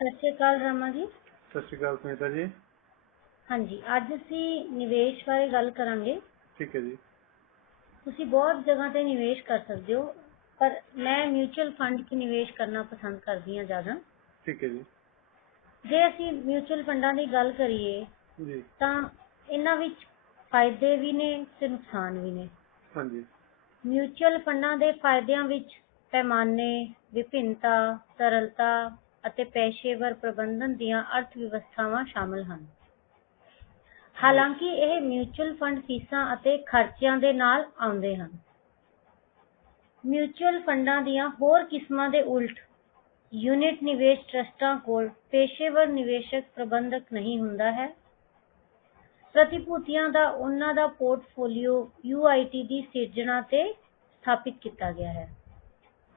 ਸਤਿ ਸ਼੍ਰੀ ਅਕਾਲ ਰਾਮਾ ਜੀ। ਸਤਿ ਸ਼੍ਰੀ ਅਕਾਲ ਸੁਨੀਤਾ ਜੀ। ਹਾਂਜੀ, ਅੱਜ ਅਸੀਂ ਨਿਵੇਸ਼ ਬਾਰੇ ਗੱਲ ਕਰਾਂਗੇ। ਠੀਕ ਹੈ ਜੀ। ਤੁਸੀਂ ਬਹੁਤ ਜਗ੍ਹਾ ਤੇ ਨਿਵੇਸ਼ ਕਰ ਸਕਦੇ ਹੋ, ਪਰ ਮੈਂ ਮਿਊਚੁਅਲ ਫੰਡ 'ਚ ਨਿਵੇਸ਼ ਕਰਨਾ ਪਸੰਦ ਕਰਦੀ ਹਾਂ ਜ਼ਿਆਦਾ। ਠੀਕ ਹੈ ਜੀ। ਜੇ ਅਸੀਂ ਮਿਊਚੁਅਲ ਫੰਡਾਂ ਦੀ ਗੱਲ ਕਰੀਏ ਜੀ। ਤਾਂ ਇਹਨਾਂ ਵਿੱਚ ਫਾਇਦੇ ਵੀ ਨੇ ਤੇ ਨੁਕਸਾਨ ਵੀ ਨੇ। ਹਾਂਜੀ। ਮਿਊਚੁਅਲ ਫੰਡਾਂ ਦੇ ਫਾਇਦਿਆਂ ਵਿੱਚ ਪੈਮਾਨੇ, ਵਿਭਿੰਨਤਾ, ਤਰਲਤਾ ਅਤੇ ਪੇਸ਼ੇਵਰ ਪ੍ਰਬੰਧਨ ਦੀਆਂ ਅਰਥ ਵਿਵਸਥਾਵਾਂ ਸ਼ਾਮਲ ਹਨ। ਹਾਲਾਂਕਿ ਇਹ ਮਿਊਚੁਅਲ ਫੰਡ ਫੀਸਾਂ ਅਤੇ ਖਰਚਿਆਂ ਦੇ ਨਾਲ ਆਉਂਦੇ ਹਨ। ਮਿਊਚੁਅਲ ਫੰਡਾਂ ਦੀਆਂ ਹੋਰ ਕਿਸਮਾਂ ਦੇ ਉਲਟ ਯੂਨਿਟ ਨਿਵੇਸ਼ ਟਰਸਟਾਂ ਕੋਲ ਪੇਸ਼ੇਵਰ ਨਿਵੇਸ਼ਕ ਪ੍ਰਬੰਧਕ ਨਹੀਂ ਹੁੰਦਾ ਹੈ। ਪ੍ਰਤੀਭੂਤੀਆਂ ਦਾ ਉਹਨਾਂ ਦਾ ਪੋਰਟਫੋਲੀਓ UIT ਦੀ ਸਿਰਜਣਾ ਤੇ ਸਥਾਪਿਤ ਕੀਤਾ ਗਿਆ ਹੈ।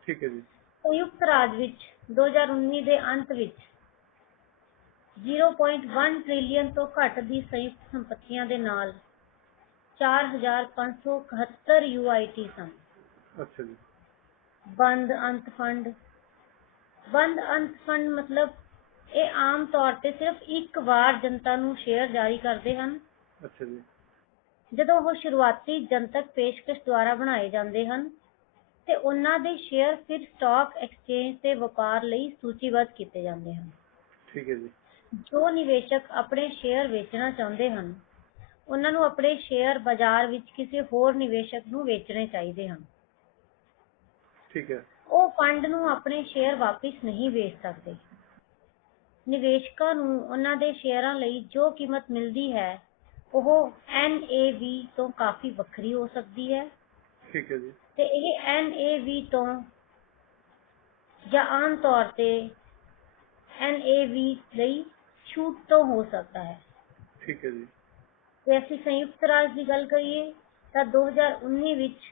ਠੀਕ ਹੈ ਜੀ। ਸੰਯੁਕਤ ਰਾਜ ਵਿੱਚ 2019 ਦੇ ਅੰਤ ਵਿੱਚ 0.1 ਟ੍ਰਿਲੀਅਨ ਤੋਂ ਘੱਟ ਦੀ ਸੰਯੁਕਤ ਸੰਪਤੀਆਂ ਦੇ ਨਾਲ 4,571 UIT ਸਨ। ਅੱਛਾ ਜੀ। ਬੰਦ ਅੰਤ ਫੰਡ ਮਤਲਬ ਇਹ ਆਮ ਤੌਰ ਤੇ ਸਿਰਫ ਇੱਕ ਵਾਰ ਜਨਤਾ ਨੂੰ ਸ਼ੇਅਰ ਜਾਰੀ ਕਰਦੇ ਹਨ। ਅੱਛਾ ਜੀ। ਜਦੋਂ ਉਹ ਸ਼ੁਰੂਆਤੀ ਜਨਤਕ ਪੇਸ਼ਕਸ਼ ਦੁਆਰਾ ਬਣਾਏ ਜਾਂਦੇ ਹਨ ਤੇ ਉਹਨਾਂ ਦੇ ਸ਼ੇਅਰ ਫਿਰ ਸਟਾਕ ਐਕਸਚੇਂਜ ਤੇ ਵਪਾਰ ਲਈ ਸੂਚੀਬੱਧ ਕੀਤੇ ਜਾਂਦੇ ਹਨ। ਠੀਕ ਹੈ ਜੀ। ਜੋ ਨਿਵੇਸ਼ਕ ਆਪਣੇ ਸ਼ੇਅਰ ਵੇਚਣਾ ਚਾਹੁੰਦੇ ਹਨ, ਉਹਨਾਂ ਨੂੰ ਆਪਣੇ ਸ਼ੇਅਰ ਬਾਜ਼ਾਰ ਵਿੱਚ ਕਿਸੇ ਹੋਰ ਨਿਵੇਸ਼ਕ ਨੂੰ ਵੇਚਣੇ ਚਾਹੀਦੇ ਹਨ। ਠੀਕ ਹੈ। ਉਹ ਫੰਡ ਨੂੰ ਆਪਣੇ ਸ਼ੇਅਰ ਵਾਪਿਸ ਨਹੀਂ ਵੇਚ ਸਕਦੇ। ਨਿਵੇਸ਼ਕਾਂ ਨੂੰ ਉਹਨਾਂ ਦੇ ਸ਼ੇਅਰਾਂ ਲਈ ਜੋ ਕੀਮਤ ਮਿਲਦੀ ਹੈ ਉਹ NAV ਤੋਂ ਕਾਫੀ ਵੱਖਰੀ ਹੋ ਸਕਦੀ ਹੈ। ਠੀਕ ਹੈ ਜੀ। ਤੇ ਇਹ NAV ਤੋਂ ਜਾਂ ਆਮ ਤੌਰ ਤੇ NAV ਲਈ ਛੂਟ ਤੋਂ ਹੋ ਸਕਦਾ ਹੈ। ਠੀਕ ਹੈ ਜੀ। ਜੇ ਅਸੀਂ ਸੰਯੁਕਤ ਰਾਜ ਦੀ ਗੱਲ ਕਰੀਏ ਤਾਂ 2019 ਵਿੱਚ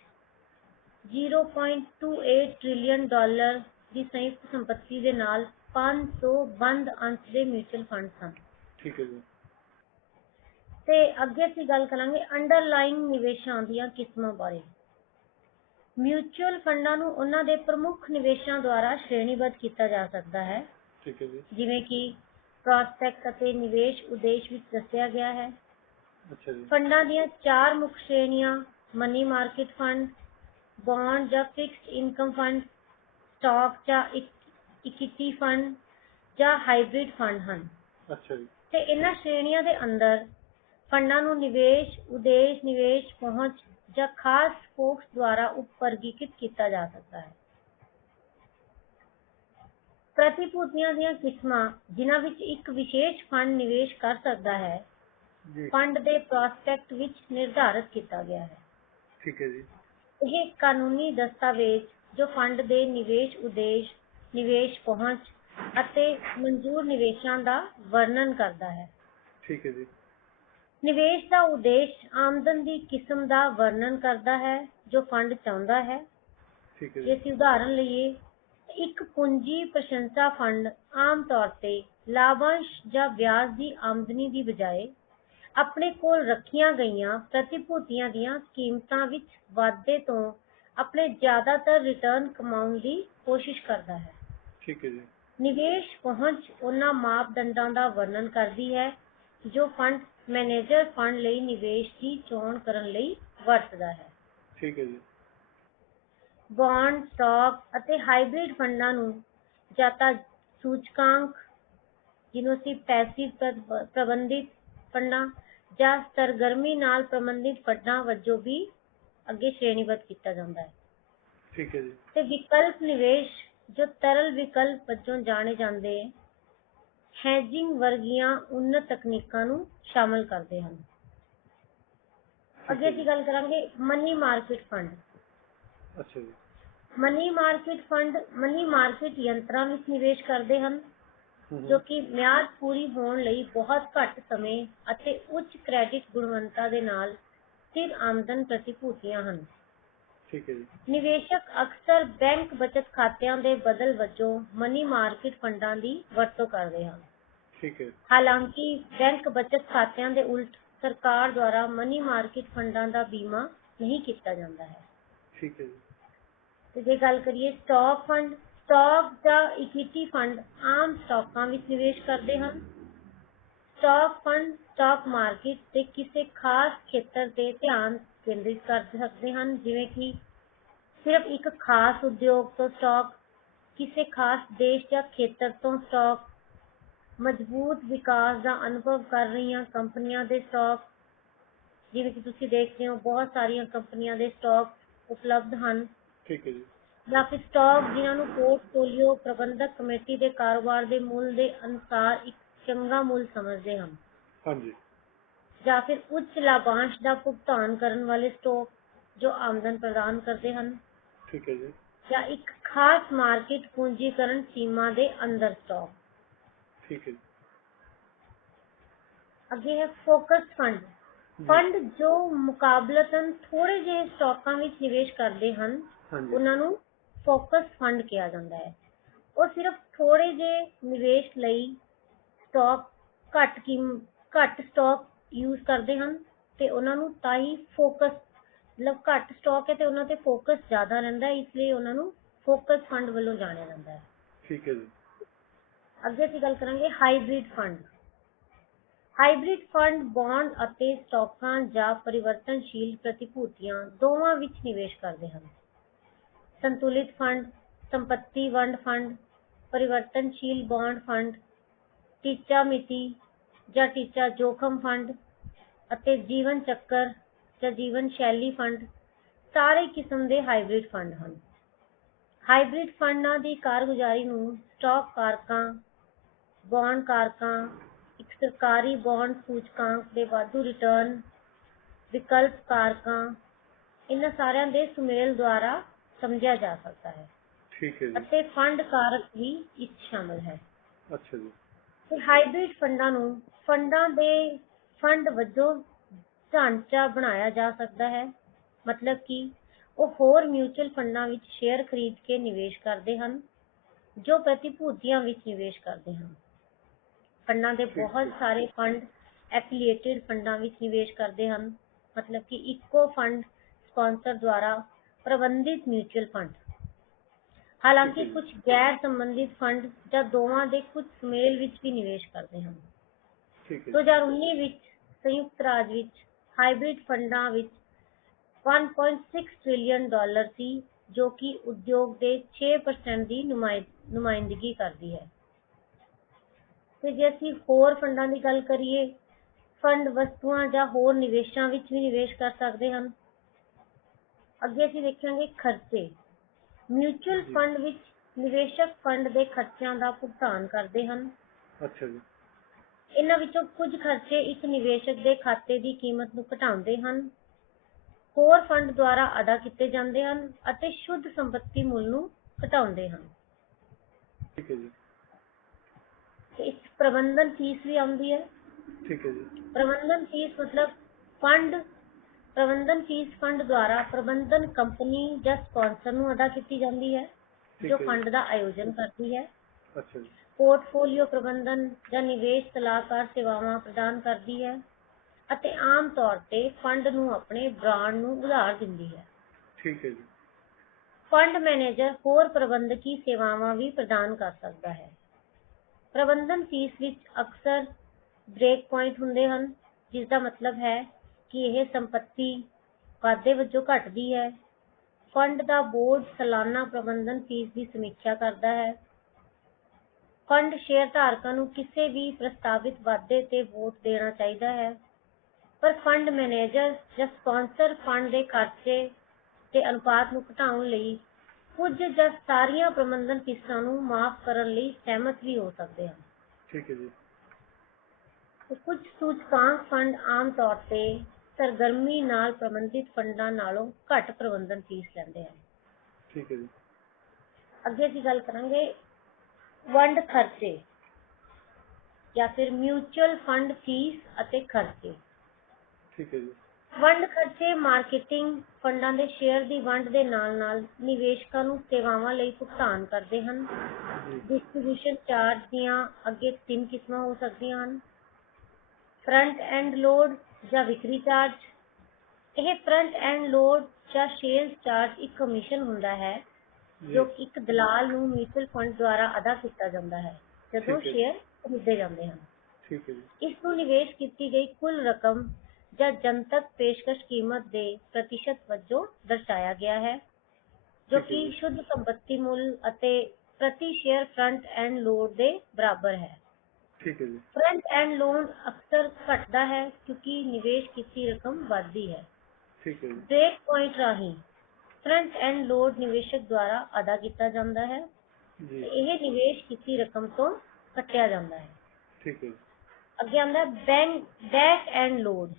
0.28 ਟ੍ਰਿਲੀਅਨ ਡਾਲਰ ਦੀ ਸੰਯੁਕਤ ਸੰਪਤੀ ਦੇ ਨਾਲ 500 ਬੰਦ ਅੰਸ਼ ਦੇ ਮਿਊਚੁਅਲ ਫੰਡ ਸਨ। ਠੀਕ ਹੈ ਜੀ। ਤੇ ਅੱਗੇ ਅਸੀਂ ਗੱਲ ਕਰਾਂਗੇ ਅੰਡਰਲਾਈੰਗ ਨਿਵੇਸ਼ਾਂ ਦੀਆਂ ਕਿਸਮਾਂ ਬਾਰੇ। ਮਿਊਚੁਅਲ ਫੰਡਾਂ ਨੂੰ ਉਹਨਾਂ ਦੇ ਪ੍ਰਮੁੱਖ ਨਿਵੇਸ਼ਾਂ ਦੁਆਰਾ ਸ਼੍ਰੇਣੀਬੱਧ ਕੀਤਾ ਜਾ ਸਕਦਾ ਹੈ। ਠੀਕ ਹੈ ਜੀ। ਜਿਵੇਂ ਕਿ ਪ੍ਰੋਸਪੈਕਟ ਅਤੇ ਨਿਵੇਸ਼ ਉਦੇਸ਼ ਵਿੱਚ ਦੱਸਿਆ ਗਿਆ ਹੈ। ਅੱਛਾ ਜੀ। ਫੰਡਾਂ ਦੀਆਂ 4 ਮੁੱਖ ਸ਼੍ਰੇਣੀਆਂ ਮਨੀ ਮਾਰਕੀਟ ਫੰਡ, ਬੌਂਡ ਜਾਂ ਫਿਕਸਡ ਇਨਕਮ ਫੰਡ, ਸਟਾਕ ਜਾਂ ਇਕੁਇਟੀ ਫੰਡ ਜਾਂ ਹਾਈਬ੍ਰਿਡ ਫੰਡ ਹਨ। ਅੱਛਾ ਜੀ। ਤੇ ਇਹਨਾਂ ਸ਼੍ਰੇਣੀਆਂ ਦੇ ਅੰਦਰ ਫੰਡਾਂ ਨੂੰ ਨਿਵੇਸ਼ ਉਦੇਸ਼, ਨਿਵੇਸ਼ ਪਹੁੰਚ ਜਾਂ ਖਾਸ ਫੋਕਸ ਦੁਆਰਾ ਉਪ ਵਰਗੀਕ੍ਰਿਤ ਕੀਤਾ ਜਾ ਸਕਦਾ ਹੈ। ਪ੍ਰਤੀਭੂਤੀਆਂ ਦੀਆਂ ਕਿਸਮਾਂ ਜਿਨ੍ਹਾਂ ਵਿੱਚ ਇੱਕ ਵਿਸ਼ੇਸ਼ ਫੰਡ ਨਿਵੇਸ਼ ਕਰ ਸਕਦਾ ਹੈ, ਜੀ। ਫੰਡ ਦੇ ਪ੍ਰੋਸਪੈਕਟ ਵਿੱਚ ਨਿਰਧਾਰਤ ਕੀਤਾ ਗਿਆ ਹੈ। ਠੀਕ ਹੈ ਜੀ। ਇਹ ਕਾਨੂੰਨੀ ਦਸਤਾਵੇਜ਼ ਜੋ ਫੰਡ ਦੇ ਨਿਵੇਸ਼ ਉਦੇਸ਼, ਨਿਵੇਸ਼ ਪਹੁੰਚ ਅਤੇ ਮਨਜ਼ੂਰ ਨਿਵੇਸ਼ਾਂ ਦਾ ਵਰਣਨ ਕਰਦਾ ਹੈ। ਠੀਕ ਹੈ ਜੀ। ਨਿਵੇਸ਼ ਦਾ ਉਦੇਸ਼ ਆਮਦਨ ਦੀ ਕਿਸਮ ਦਾ ਵਰਣਨ ਕਰਦਾ ਹੈ ਜੋ ਫੰਡ ਚਾਹੁੰਦਾ ਹੈ। ਠੀਕ ਹੈ ਜੇ ਜੀ। ਅਸੀਂ ਉਦਾਹਰਨ ਲਈਏ, ਇੱਕ ਪੂੰਜੀ ਪ੍ਰਸ਼ੰਸਾ ਫੰਡ ਆਮ ਤੌਰ ਤੇ ਲਾਭਾਂਸ਼ ਜਾਂ ਵਿਆਜ ਦੀ ਆਮਦਨੀ ਦੀ ਬਜਾਏ ਆਪਣੇ ਕੋਲ ਰੱਖੀਆਂ ਗਈਆਂ ਪ੍ਰਤੀਭੂਤੀਆਂ ਦੀਆਂ ਕੀਮਤਾਂ ਵਿੱਚ ਵਾਧੇ ਤੋਂ ਆਪਣੇ ਜ਼ਿਆਦਾਤਰ ਰਿਟਰਨ ਕਮਾਉਣ ਦੀ ਕੋਸ਼ਿਸ਼ ਕਰਦਾ ਹੈ। ਠੀਕ ਹੈ ਜੀ। ਨਿਵੇਸ਼ ਪਹੁੰਚ ਉਹਨਾਂ ਮਾਪਦੰਡਾਂ ਦਾ ਵਰਣਨ ਕਰਦੀ ਹੈ ਜੋ ਫੰਡ ਮੈਨੇਜਰ ਫੰਡ ਲਈ ਨਿਵੇਸ਼ ਦੀ ਚੋਣ ਕਰਨ ਲਈ ਵਰਤਦਾ ਹੈ। ਠੀਕ ਹੈ ਜੀ। ਬੌਂਡ, ਸਟਾਕ ਅਤੇ ਹਾਈਬ੍ਰਿਡ ਫੰਡਾਂ ਨੂੰ ਜਾਂ ਤਾਂ ਸੂਚਕਾਂਕ, ਜਿਹਨੂੰ ਅਸੀਂ ਪੈਸਿਵ ਪ੍ਰਬੰਧਿਤ ਫੰਡਾਂ ਜਾਂ ਸਰਗਰਮੀ ਨਾਲ ਪ੍ਰਬੰਧਿਤ ਫੰਡਾਂ ਵਜੋਂ ਵੀ ਅੱਗੇ ਸ਼੍ਰੇਣੀਬੱਧ ਕੀਤਾ ਜਾਂਦਾ ਹੈ। ਠੀਕ ਹੈ ਜੀ। ਤੇ ਵਿਕਲਪ ਨਿਵੇਸ਼ ਜੋ ਤਰਲ ਵਿਕਲਪ ਵਜੋਂ ਜਾਣੇ ਜਾਂਦੇ ਹੈਜਿੰਗ ਵਰਗੀਆਂ ਉੱਨਤ ਤਕਨੀਕਾਂ ਨੂੰ ਸ਼ਾਮਲ ਕਰਦੇ ਹਨ। ਅੱਗੇ ਅਸੀਂ ਗੱਲ ਕਰਾਂਗੇ ਮਨੀ ਮਾਰਕੀਟ ਫੰਡ। ਅੱਛਾ ਜੀ। Money market fund money market ਯੰਤਰਾਂ ਵਿੱਚ ਨਿਵੇਸ਼ ਕਰਦੇ ਹਨ ਜੋ ਕਿ ਮਿਆਦ ਪੂਰੀ ਹੋਣ ਲਈ ਬਹੁਤ ਘੱਟ ਸਮੇਂ ਅਤੇ ਉੱਚ ਕ੍ਰੈਡਿਟ ਗੁਣਵੱਤਾ ਦੇ ਨਾਲ ਸਥਿਰ ਆਮਦਨ ਪ੍ਰਤੀਭੂਤੀਆਂ ਹਨ। ਠੀਕ ਹੈ ਜੀ। ਨਿਵੇਸ਼ਕ ਅਕਸਰ ਬੈਂਕ ਬਚਤ ਖਾਤਿਆਂ ਦੇ ਬਦਲ ਵਜੋਂ ਮਨੀ ਮਾਰਕੀਟ ਫੰਡਾਂ ਦੀ ਵਰਤੋਂ ਕਰਦੇ ਹਨ। ਠੀਕ ਹੈ। ਹਾਲਾਂਕਿ ਬੈਂਕ ਬਚਤ ਖਾਤਿਆਂ ਦੇ ਉਲਟ ਸਰਕਾਰ ਦੁਆਰਾ ਮਨੀ ਮਾਰਕੀਟ ਫੰਡਾਂ ਦਾ ਬੀਮਾ ਨਹੀਂ ਕੀਤਾ ਜਾਂਦਾ ਹੈ। ਠੀਕ ਹੈ ਜੀ। ਤੇ ਜੇ ਗੱਲ ਕਰੀਏ ਸਟਾਕ ਫੰਡ, ਸਟਾਕ ਜਾਂ ਇਕੁਇਟੀ ਫੰਡ ਆਮ ਸਟਾਕਾਂ ਵਿੱਚ ਨਿਵੇਸ਼ ਕਰਦੇ ਹਨ। ਸਟਾਕ ਫੰਡ ਸਟਾਕ ਮਾਰਕੀਟ ਦੇ ਕਿਸੇ ਖਾਸ ਖੇਤਰ ਤੇ ਧਿਆਨ ਕੇਂਦਰਿਤ ਕਰ ਸਕਦੇ ਹਨ, ਜਿਵੇਂ ਕਿ ਸਿਰਫ ਇੱਕ ਖਾਸ ਉਦਯੋਗ ਤੋਂ ਸਟਾਕ, ਕਿਸੇ ਖਾਸ ਦੇਸ਼ ਜਾਂ ਖੇਤਰ ਤੋਂ ਸਟਾਕ, ਮਜ਼ਬੂਤ ਵਿਕਾਸ ਦਾ ਅਨੁਭਵ ਕਰ ਰਹੀਆਂ ਕੰਪਨੀਆਂ ਦੇ ਸਟਾਕ, ਜਿਵੇਂ ਕਿ ਤੁਸੀਂ ਦੇਖਦੇ ਹੋ ਬਹੁਤ ਸਾਰੀਆਂ ਕੰਪਨੀਆਂ ਦੇ ਸਟਾਕ ਉਪਲਬਧ ਹਨ। ठीक है जी। ਜਾਂ ਫਿਰ ਸਟਾਕ ਜਿਨ੍ਹਾਂ ਨੂੰ ਪੋਰਟਫੋਲੀਓ ਪ੍ਰਬੰਧਕ ਕਮੇਟੀ ਦੇ ਕਾਰੋਬਾਰ ਦੇ ਮੁੱਲ ਦੇ ਅਨੁਸਾਰ ਇੱਕ ਚੰਗਾ ਮੁੱਲ ਸਮਝਦੇ ਹਨ। हाँ जी। ਜਾਂ ਫਿਰ ਉੱਚ ਲਾਭਾਂਸ਼ ਦਾ ਭੁਗਤਾਨ ਕਰਨ ਵਾਲੇ ਸਟਾਕ ਜੋ ਆਮਦਨ ਪ੍ਰਦਾਨ ਕਰਦੇ ਹਨ। ठीक है जी। ਜਾਂ ਇੱਕ ਖਾਸ ਮਾਰਕੀਟ ਪੂੰਜੀਕਰਨ ਸੀਮਾ ਦੇ ਅੰਦਰ ਸਟਾਕ। ठीक है। ਅੱਗੇ ਹੈ ਫੋਕਸ ਫੰਡ। जी। ਫੰਡ ਜੋ ਮੁਕਾਬਲਤਨ ਥੋੜੇ ਜਿਹੇ ਸਟਾਕਾਂ ਵਿੱਚ ਨਿਵੇਸ਼ ਕਰਦੇ ਹਨ, हाँ जी। ਉਹਨਾਂ ਨੂੰ ਫੋਕਸ ਫੰਡ ਕਿਹਾ ਜਾਂਦਾ ਹੈ। ਉਹ ਸਿਰਫ ਥੋੜੇ ਜਿਹੇ ਨਿਵੇਸ਼ ਲਈ ਸਟਾਕ ਘੱਟ ਸਟਾਕ ਯੂਜ਼ ਕਰਦੇ ਹਨ ਤੇ ਉਹਨਾਂ ਨੂੰ ਤਾਂ ਹੀ ਫੋਕਸ, ਮਤਲਬ ਘੱਟ ਸਟਾਕ ਹੈ ਤੇ ਉਹਨਾਂ ਤੇ ਫੋਕਸ ਜ਼ਿਆਦਾ ਰਹਿੰਦਾ ਹੈ, ਇਸ ਲਈ ਉਹਨਾਂ ਨੂੰ ਫੋਕਸ ਫੰਡ ਵੱਲੋਂ ਜਾਣਿਆ ਜਾਂਦਾ ਹੈ। ठीक है जी। ਅੱਗੇ ਅਸੀਂ ਗੱਲ ਕਰਾਂਗੇ hybrid fund. Hybrid fund bond ਅਤੇ ਸਟਾਕਾਂ ਜਾਂ ਪਰਿਵਰਤਨਸ਼ੀਲ ਪ੍ਰਤੀਭੂਤੀਆਂ ਦੋਵਾਂ ਵਿੱਚ ਨਿਵੇਸ਼ ਕਰਦੇ ਹਨ। ਸੰਤੁਲਿਤ ਫੰਡ, ਸੰਪਤੀ ਵੰਡ ਫੰਡ, ਪਰਿਵਰਤਨਸ਼ੀਲ ਬੌਂਡ ਫੰਡ, ਟੀਚਾ ਮਿਤੀ ਜਾਂ ਟੀਚਾ ਜੋਖਮ ਫੰਡ ਅਤੇ ਜੀਵਨ ਚੱਕਰ ਜਾਂ ਜੀਵਨ ਸ਼ੈਲੀ ਫੰਡ ਸਾਰੇ ਕਿਸਮ ਦੇ ਹਾਈਬ੍ਰਿਡ ਫੰਡ ਹਨ। ਹਾਈਬ੍ਰਿਡ ਫੰਡਾਂ ਦੀ ਕਾਰਗੁਜ਼ਾਰੀ ਨੂੰ ਸਟਾਕ ਕਾਰਕਾਂ, ਬੌਂਡ ਕਾਰਕਾਂ, ਇੱਕ ਸਰਕਾਰੀ ਬੌਂਡ ਸੂਚਕਾਂਕ ਦੇ ਵਾਧੂ ਰਿਟਰਨ, ਵਿਕਲਪ ਕਾਰਕਾਂ, ਇਹਨਾਂ ਸਾਰਿਆਂ ਦੇ ਸੁਮੇਲ ਦੁਆਰਾ ਸਮਝਿਆ ਜਾ ਸਕਦਾ ਹੈ। ठीक है जी। ਅਤੇ ਫੰਡ ਕਾਰਕ ਵੀ ਇਸ ਸ਼ਾਮਲ ਹੈ। अच्छा जी। ਤੇ ਹਾਈਬ੍ਰਿਡ ਫੰਡਾਂ ਨੂੰ ਫੰਡਾਂ ਦੇ ਫੰਡ ਵਜੋਂ ਢਾਂਚਾ ਬਣਾਇਆ ਜਾ ਸਕਦਾ ਹੈ, ਮਤਲਬ ਕਿ ਉਹ ਹੋਰ ਮਿਊਚੁਅਲ ਫੰਡਾਂ ਵਿੱਚ ਸ਼ੇਅਰ ਖਰੀਦ ਕੇ ਨਿਵੇਸ਼ ਕਰਦੇ ਹਨ ਜੋ ਪ੍ਰਤੀਭੂਤੀਆਂ ਵਿੱਚ ਨਿਵੇਸ਼ ਕਰਦੇ ਹਨ। ਫੰਡਾਂ ਦੇ ਬਹੁਤ ਸਾਰੇ ਫੰਡ ਐਫੀਲੀਏਟਿਡ ਫੰਡਾਂ ਵਿੱਚ ਨਿਵੇਸ਼ ਕਰਦੇ ਹਨ, ਮਤਲਬ ਕਿ ਇੱਕੋ ਫੰਡ ਸਪਾਂਸਰ ਦੁਆਰਾ ਪ੍ਰਬੰਧਿਤ ਮਿਊਚੁਅਲ ਫੰਡ। ਹਾਲਾਂਕਿ ਕੁਝ ਗੈਰ ਸੰਬੰਧਿਤ ਫੰਡ ਜਾਂ ਦੋਵਾਂ ਦੇ ਕੁਝ ਸੁਮੇਲ ਵਿੱਚ ਵੀ ਨਿਵੇਸ਼ ਕਰਦੇ ਹਨ। ठीक है। 2019 ਵਿੱਚ ਸੰਯੁਕਤ ਰਾਜ ਵਿੱਚ ਹਾਈਬ੍ਰਿਡ ਫੰਡਾਂ ਵਿੱਚ $1.6 ਟ੍ਰਿਲੀਅਨ ਸੀ, ਜੋ ਕਿ ਉਦਯੋਗ ਦੇ 6% ਦੀ ਨੁਮਾਇੰਦਗੀ ਕਰਦੀ ਹੈ। ਤੇ ਜੇ ਅਸੀਂ ਹੋਰ ਫੰਡਾਂ ਦੀ ਗੱਲ ਕਰੀਏ, ਫੰਡ ਵਸਤੂਆਂ ਜਾਂ ਹੋਰ ਨਿਵੇਸ਼ਾਂ ਵਿੱਚ ਵੀ ਨਿਵੇਸ਼ ਕਰ ਸਕਦੇ ਹਨ। ਅੱਗੇ ਅਸੀਂ ਦੇਖਾਂਗੇ ਖਰਚੇ। ਮਿਊਚੁਅਲ ਫੰਡ ਵਿੱਚ ਨਿਵੇਸ਼ਕ ਫੰਡ ਦੇ ਖਰਚਿਆਂ ਦਾ ਭੁਗਤਾਨ ਕਰਦੇ ਹਨ। अच्छा जी। ਇਹਨਾਂ ਵਿੱਚੋਂ ਕੁਝ ਖਰਚੇ ਇੱਕ ਨਿਵੇਸ਼ਕ ਦੇ ਖਾਤੇ ਦੀ ਕੀਮਤ ਨੂੰ ਘਟਾਉਂਦੇ ਹਨ, ਹੋਰ ਫੰਡ ਦੁਆਰਾ ਅਦਾ ਕੀਤੇ ਜਾਂਦੇ ਹਨ ਅਤੇ ਸ਼ੁੱਧ ਸੰਪਤੀ ਮੁੱਲ ਨੂੰ ਘਟਾਉਂਦੇ ਹਨ। ठीक है जी। ਤੇ ਇਸ ਪ੍ਰਬੰਧਨ ਫੀਸ ਵੀ ਆਉਂਦੀ ਹੈ। ठीक है जी। ਪ੍ਰਬੰਧਨ ਫੀਸ ਮਤਲਬ ਪ੍ਰਬੰਧਨ ਫੀਸ ਫੰਡ ਦੁਆਰਾ ਪ੍ਰਬੰਧਨ ਕੰਪਨੀ ਜਾਂ ਸਪਾਂਸਰ ਨੂੰ ਅਦਾ ਕੀਤੀ ਜਾਂਦੀ ਹੈ, ਜੋ ਫੰਡ ਦਾ ਆਯੋਜਨ ਕਰਦੀ ਹੈ। अच्छा जी। ਪੋਰਟਫੋਲੀਓ ਪ੍ਰਬੰਧਨ ਜਾਂ ਨਿਵੇਸ਼ ਸਲਾਹਕਾਰ ਸੇਵਾਵਾਂ ਪ੍ਰਦਾਨ ਕਰਦੀ ਹੈ ਅਤੇ ਆਮ ਤੌਰ ਤੇ ਫੰਡ ਨੂੰ ਆਪਣੇ ਬ੍ਰਾਂਡ ਨੂੰ ਉਧਾਰ ਦਿੰਦੀ ਹੈ। ठीक है जी। ਫੰਡ ਮੈਨੇਜਰ ਹੋਰ ਪ੍ਰਬੰਧਕੀ ਸੇਵਾਵਾਂ ਵੀ ਪ੍ਰਦਾਨ ਕਰ ਸਕਦਾ ਹੈ। ਪ੍ਰਬੰਧਨ ਫੀਸ ਵਿੱਚ ਅਕਸਰ ਬ੍ਰੇਕ ਪੁਆਇੰਟ ਹੁੰਦੇ ਹਨ, ਜਿਸ ਦਾ ਮਤਲਬ ਹੈ ਕਿ ਇਹ ਸੰਪਤੀ ਵਾਧੇ ਵਜੋਂ ਘਟਦੀ ਹੈ। ਫੰਡ ਦਾ ਬੋਰਡ ਸਾਲਾਨਾ ਪ੍ਰਬੰਧਨ ਫੀਸ ਦੀ ਸਮੀਖਿਆ ਕਰਦਾ ਹੈ। ਫੰਡ ਸ਼ੇਅਰ ਧਾਰਕਾਂ ਨੂੰ ਕਿਸੇ ਵੀ ਪ੍ਰਸਤਾਵਿਤ ਵਾਧੇ ਤੇ ਵੋਟ ਦੇਣਾ ਚਾਹੀਦਾ ਹੈ, ਪਰ ਫੰਡ ਮੈਨੇਜਰ ਜਾਂ ਸਪਾਂਸਰ ਫੰਡ ਦੇ ਖਰਚੇ ਦੇ ਅਨੁਪਾਤ ਨੂੰ ਘਟਾਉਣ ਲਈ ਕੁਝ ਜਾਂ ਸਾਰੀਆਂ ਪ੍ਰਬੰਧਨ ਫੀਸਾਂ ਨੂੰ ਮਾਫ ਕਰਨ ਲਈ ਸਹਿਮਤ ਵੀ ਹੋ ਸਕਦੇ ਹਨ। ठीक है जी। ਤੇ ਕੁਝ ਸੂਚਕਾਂਕ ਫੰਡ ਆਮ ਤੌਰ ਤੇ ਸਰਗਰਮੀ ਨਾਲ ਪ੍ਰਬੰਧਿਤ ਫੰਡਾਂ ਨਾਲੋਂ ਘੱਟ ਪ੍ਰਬੰਧਨ ਫੀਸ ਲੈਂਦੇ ਹਨ। ठीक है जी। ਅੱਗੇ ਅਸੀਂ ਗੱਲ ਕਰਾਂਗੇ ਵੰਡ ਖਰਚੇ ਜਾਂ ਫਿਰ ਮਿਊਚੁਅਲ ਫੰਡ ਫੀਸ ਅਤੇ ਖਰਚੇ। ठीक है जी। ਵੰਡ ਖਰਚੇ ਮਾਰਕੀਟਿੰਗ ਫੰਡਾਂ ਦੇ ਸ਼ੇਅਰ ਦੀ ਵੰਡ ਦੇ ਨਾਲ-ਨਾਲ ਨਿਵੇਸ਼ਕਾਂ ਨੂੰ ਸੇਵਾਵਾਂ ਲਈ ਭੁਗਤਾਨ ਕਰਦੇ ਹਨ। ਡਿਸਟ੍ਰੀਬਿਊਸ਼ਨ ਚਾਰਜ ਦੀਆਂ ਅੱਗੇ 3 ਕਿਸਮਾਂ ਹੋ ਸਕਦੀਆਂ ਹਨ। ਫਰੰਟ ਐਂਡ ਲੋਡ ਜਾਂ ਵਿਕਰੀ ਚਾਰਜ। ਇਹ ਫਰੰਟ ਐਂਡ ਲੋਡ ਜਾਂ ਸੇਲਸ ਚਾਰਜ ਇੱਕ ਕਮਿਸ਼ਨ ਹੁੰਦਾ ਹੈ ਜੋ ਇੱਕ ਦਲਾਲ ਨੂੰ ਮਿਊਚੁਅਲ ਫੰਡ ਦੁਆਰਾ ਅਦਾ ਕੀਤਾ ਜਾਂਦਾ ਹੈ ਜਦੋਂ ਠੀਕ ਹੈ। ਸ਼ੇਅਰ ਖਰੀਦੇ ਜਾਂਦੇ ਹਨ। ਠੀਕ ਹੈ ਜੀ। ਇਸ ਨੂੰ ਨਿਵੇਸ਼ ਕੀਤੀ ਗਈ ਕੁੱਲ ਰਕਮ ਜਾਂ ਜਨਤਕ ਪੇਸ਼ਕਸ਼ ਕੀਮਤ ਦੇ ਪ੍ਰਤੀਸ਼ਤ ਵਜੋਂ ਦਰਸਾਇਆ ਗਿਆ ਹੈ, ਜੋ ਠੀਕ ਹੈ ਕਿ ਜੀ। ਸ਼ੁੱਧ ਸੰਪत्ति ਮੁੱਲ ਅਤੇ ਪ੍ਰਤੀ ਸ਼ੇਅਰ ਫਰੰਟ ਐਂਡ ਲੋਡ ਦੇ ਬਰਾਬਰ ਹੈ। ਠੀਕ ਹੈ ਜੀ। ਫਰੰਟ ਐਂਡ ਲੋਡ ਅਕਸਰ ਘਟਦਾ ਹੈ ਕਿਉਂਕਿ ਨਿਵੇਸ਼ ਕੀਤੀ ਰਕਮ ਵੱਧਦੀ ਹੈ। ਠੀਕ ਹੈ ਜੀ। ਬ੍ਰੇਕ ਪੁਆਇੰਟ ਰਾਹੀਂ ਫਰੰਟ ਐਂਡ ਲੋਡ ਨਿਵੇਸ਼ਕ ਦੁਆਰਾ ਅਦਾ ਕੀਤਾ ਜਾਂਦਾ ਹੈ ਜੀ। ਤੇ ਇਹ ਨਿਵੇਸ਼ ਕੀਤੀ ਰਕਮ ਤੋਂ ਕੱਟਿਆ ਜਾਂਦਾ ਹੈ। ਠੀਕ ਹੈ ਜੀ। ਅੱਗੇ ਆਉਂਦਾ ਬੈਕ ਐਂਡ ਲੋਡ।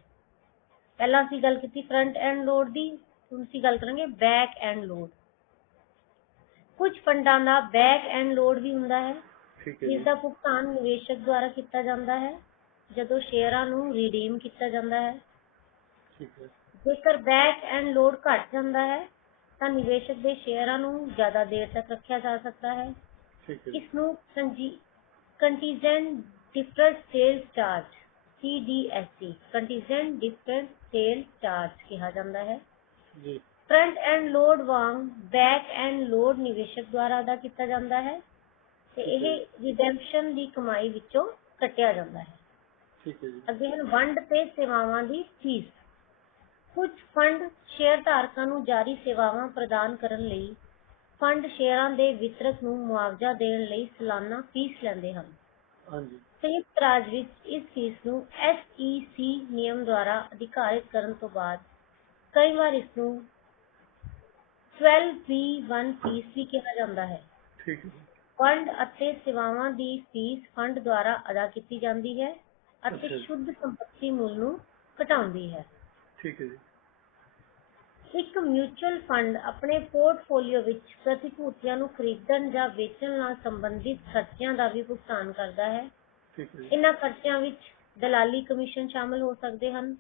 ਪਹਿਲਾਂ ਅਸੀਂ ਗੱਲ ਕੀਤੀ ਫਰੰਟ ਐਂਡ ਲੋਡ ਦੀ, ਹੁਣ ਅਸੀਂ ਗੱਲ ਕਰਾਂਗੇ ਬੈਕ ਐਂਡ ਲੋਡ। ਕੁਝ ਫੰਡਾਂ ਦਾ ਬੈਕ ਐਂਡ ਲੋਡ ਵੀ ਹੁੰਦਾ ਹੈ। ਠੀਕ ਹੈ ਇਸ ਜੀ। ਦਾ ਭੁਗਤਾਨ ਨਿਵੇਸ਼ਕ ਦੁਆਰਾ ਕੀਤਾ ਜਾਂਦਾ ਹੈ ਜਦੋਂ ਸ਼ੇਅਰਾਂ ਨੂੰ ਰਿਡੀਮ ਕੀਤਾ ਜਾਂਦਾ ਹੈ। ਠੀਕ ਹੈ। ਜੇਕਰ ਬੈਕ ਐਂਡ ਲੋਡ ਘਟ ਜਾਂਦਾ ਹੈ ਤਾਂ ਨਿਵੇਸ਼ਕ ਦੇ ਸ਼ੇਅਰਾਂ ਨੂੰ ਜ਼ਿਆਦਾ ਦੇਰ ਤੱਕ ਰੱਖਿਆ ਜਾ ਸਕਦਾ ਹੈ। ਠੀਕ ਹੈ ਜੀ। ਇਸ ਨੂੰ contingent deferred sales charge CDSC contingent deferred sale charge ਕਿਹਾ ਜਾਂਦਾ ਹੈ। ਜੀ। ਫਰੰਟ ਐਂਡ ਲੋਡ ਵਾਂਗ ਬੈਕ ਐਂਡ ਲੋਡ ਨਿਵੇਸ਼ਕ ਦੁਆਰਾ ਅਦਾ ਕੀਤਾ ਜਾਂਦਾ ਹੈ ਤੇ ਇਹ ਰਿਡੈਂਪਸ਼ਨ ਦੀ ਕਮਾਈ ਵਿੱਚੋਂ ਕੱਟਿਆ ਜਾਂਦਾ ਹੈ। ਠੀਕ ਹੈ ਜੀ। ਅੱਗੇ ਹਨ ਵੰਡ ਤੇ ਸੇਵਾਵਾਂ ਦੀ ਫੀਸ। ਕੁਝ ਫੰਡ ਸ਼ੇਅਰ ਧਾਰਕਾਂ ਨੂੰ ਜਾਰੀ ਸੇਵਾਵਾਂ ਪ੍ਰਦਾਨ ਕਰਨ ਲਈ ਫੰਡ ਸ਼ੇਅਰਾਂ ਦੇ ਵਿਤਰਕ ਨੂੰ ਮੁਆਵਜ਼ਾ ਦੇਣ ਲਈ ਸਾਲਾਨਾ ਫੀਸ ਲੈਂਦੇ ਹਨ। ਹਾਂਜੀ। ਸੰਯੁਕਤ ਰਾਜ ਵਿੱਚ ਇਸ ਫੀਸ ਨੂੰ SEC ਨਿਯਮ ਦੁਆਰਾ ਅਧਿਕਾਰਿਤ ਕਰਨ ਤੋਂ ਬਾਅਦ ਕਈ ਵਾਰ ਇਸ ਨੂੰ 12B1 ਫੀਸ ਵੀ ਕਿਹਾ ਜਾਂਦਾ ਹੈ। ਠੀਕ ਹੈ ਜੀ। ਫੰਡ ਅਤੇ ਸੇਵਾਵਾਂ ਦੀ ਫੀਸ ਫੰਡ ਦੁਆਰਾ ਅਦਾ ਕੀਤੀ ਜਾਂਦੀ ਹੈ ਅਤੇ ਅੱਛਾ ਜੀ। ਸ਼ੁੱਧ ਸੰਪत्ति ਮੁੱਲ ਨੂੰ ਘਟਾਉਂਦੀ ਹੈ। ਠੀਕ ਹੈ ਜੀ। ਇੱਕ ਮਿਊਚੁਅਲ ਫੰਡ ਆਪਣੇ ਪੋਰਟਫੋਲੀਓ ਵਿੱਚ ਪ੍ਰਤੀਭੂਤੀਆਂ ਨੂੰ ਖਰੀਦਣ ਜਾਂ ਵੇਚਣ ਨਾਲ ਸੰਬੰਧਿਤ ਖਰਚਿਆਂ ਦਾ ਵੀ ਭੁਗਤਾਨ ਕਰਦਾ ਹੈ। ਠੀਕ ਹੈ ਜੀ। ਇਹਨਾਂ ਖਰਚਿਆਂ ਵਿੱਚ ਦਲਾਲੀ ਕਮਿਸ਼ਨ ਸ਼ਾਮਲ ਹੋ ਸਕਦੇ ਹਨ।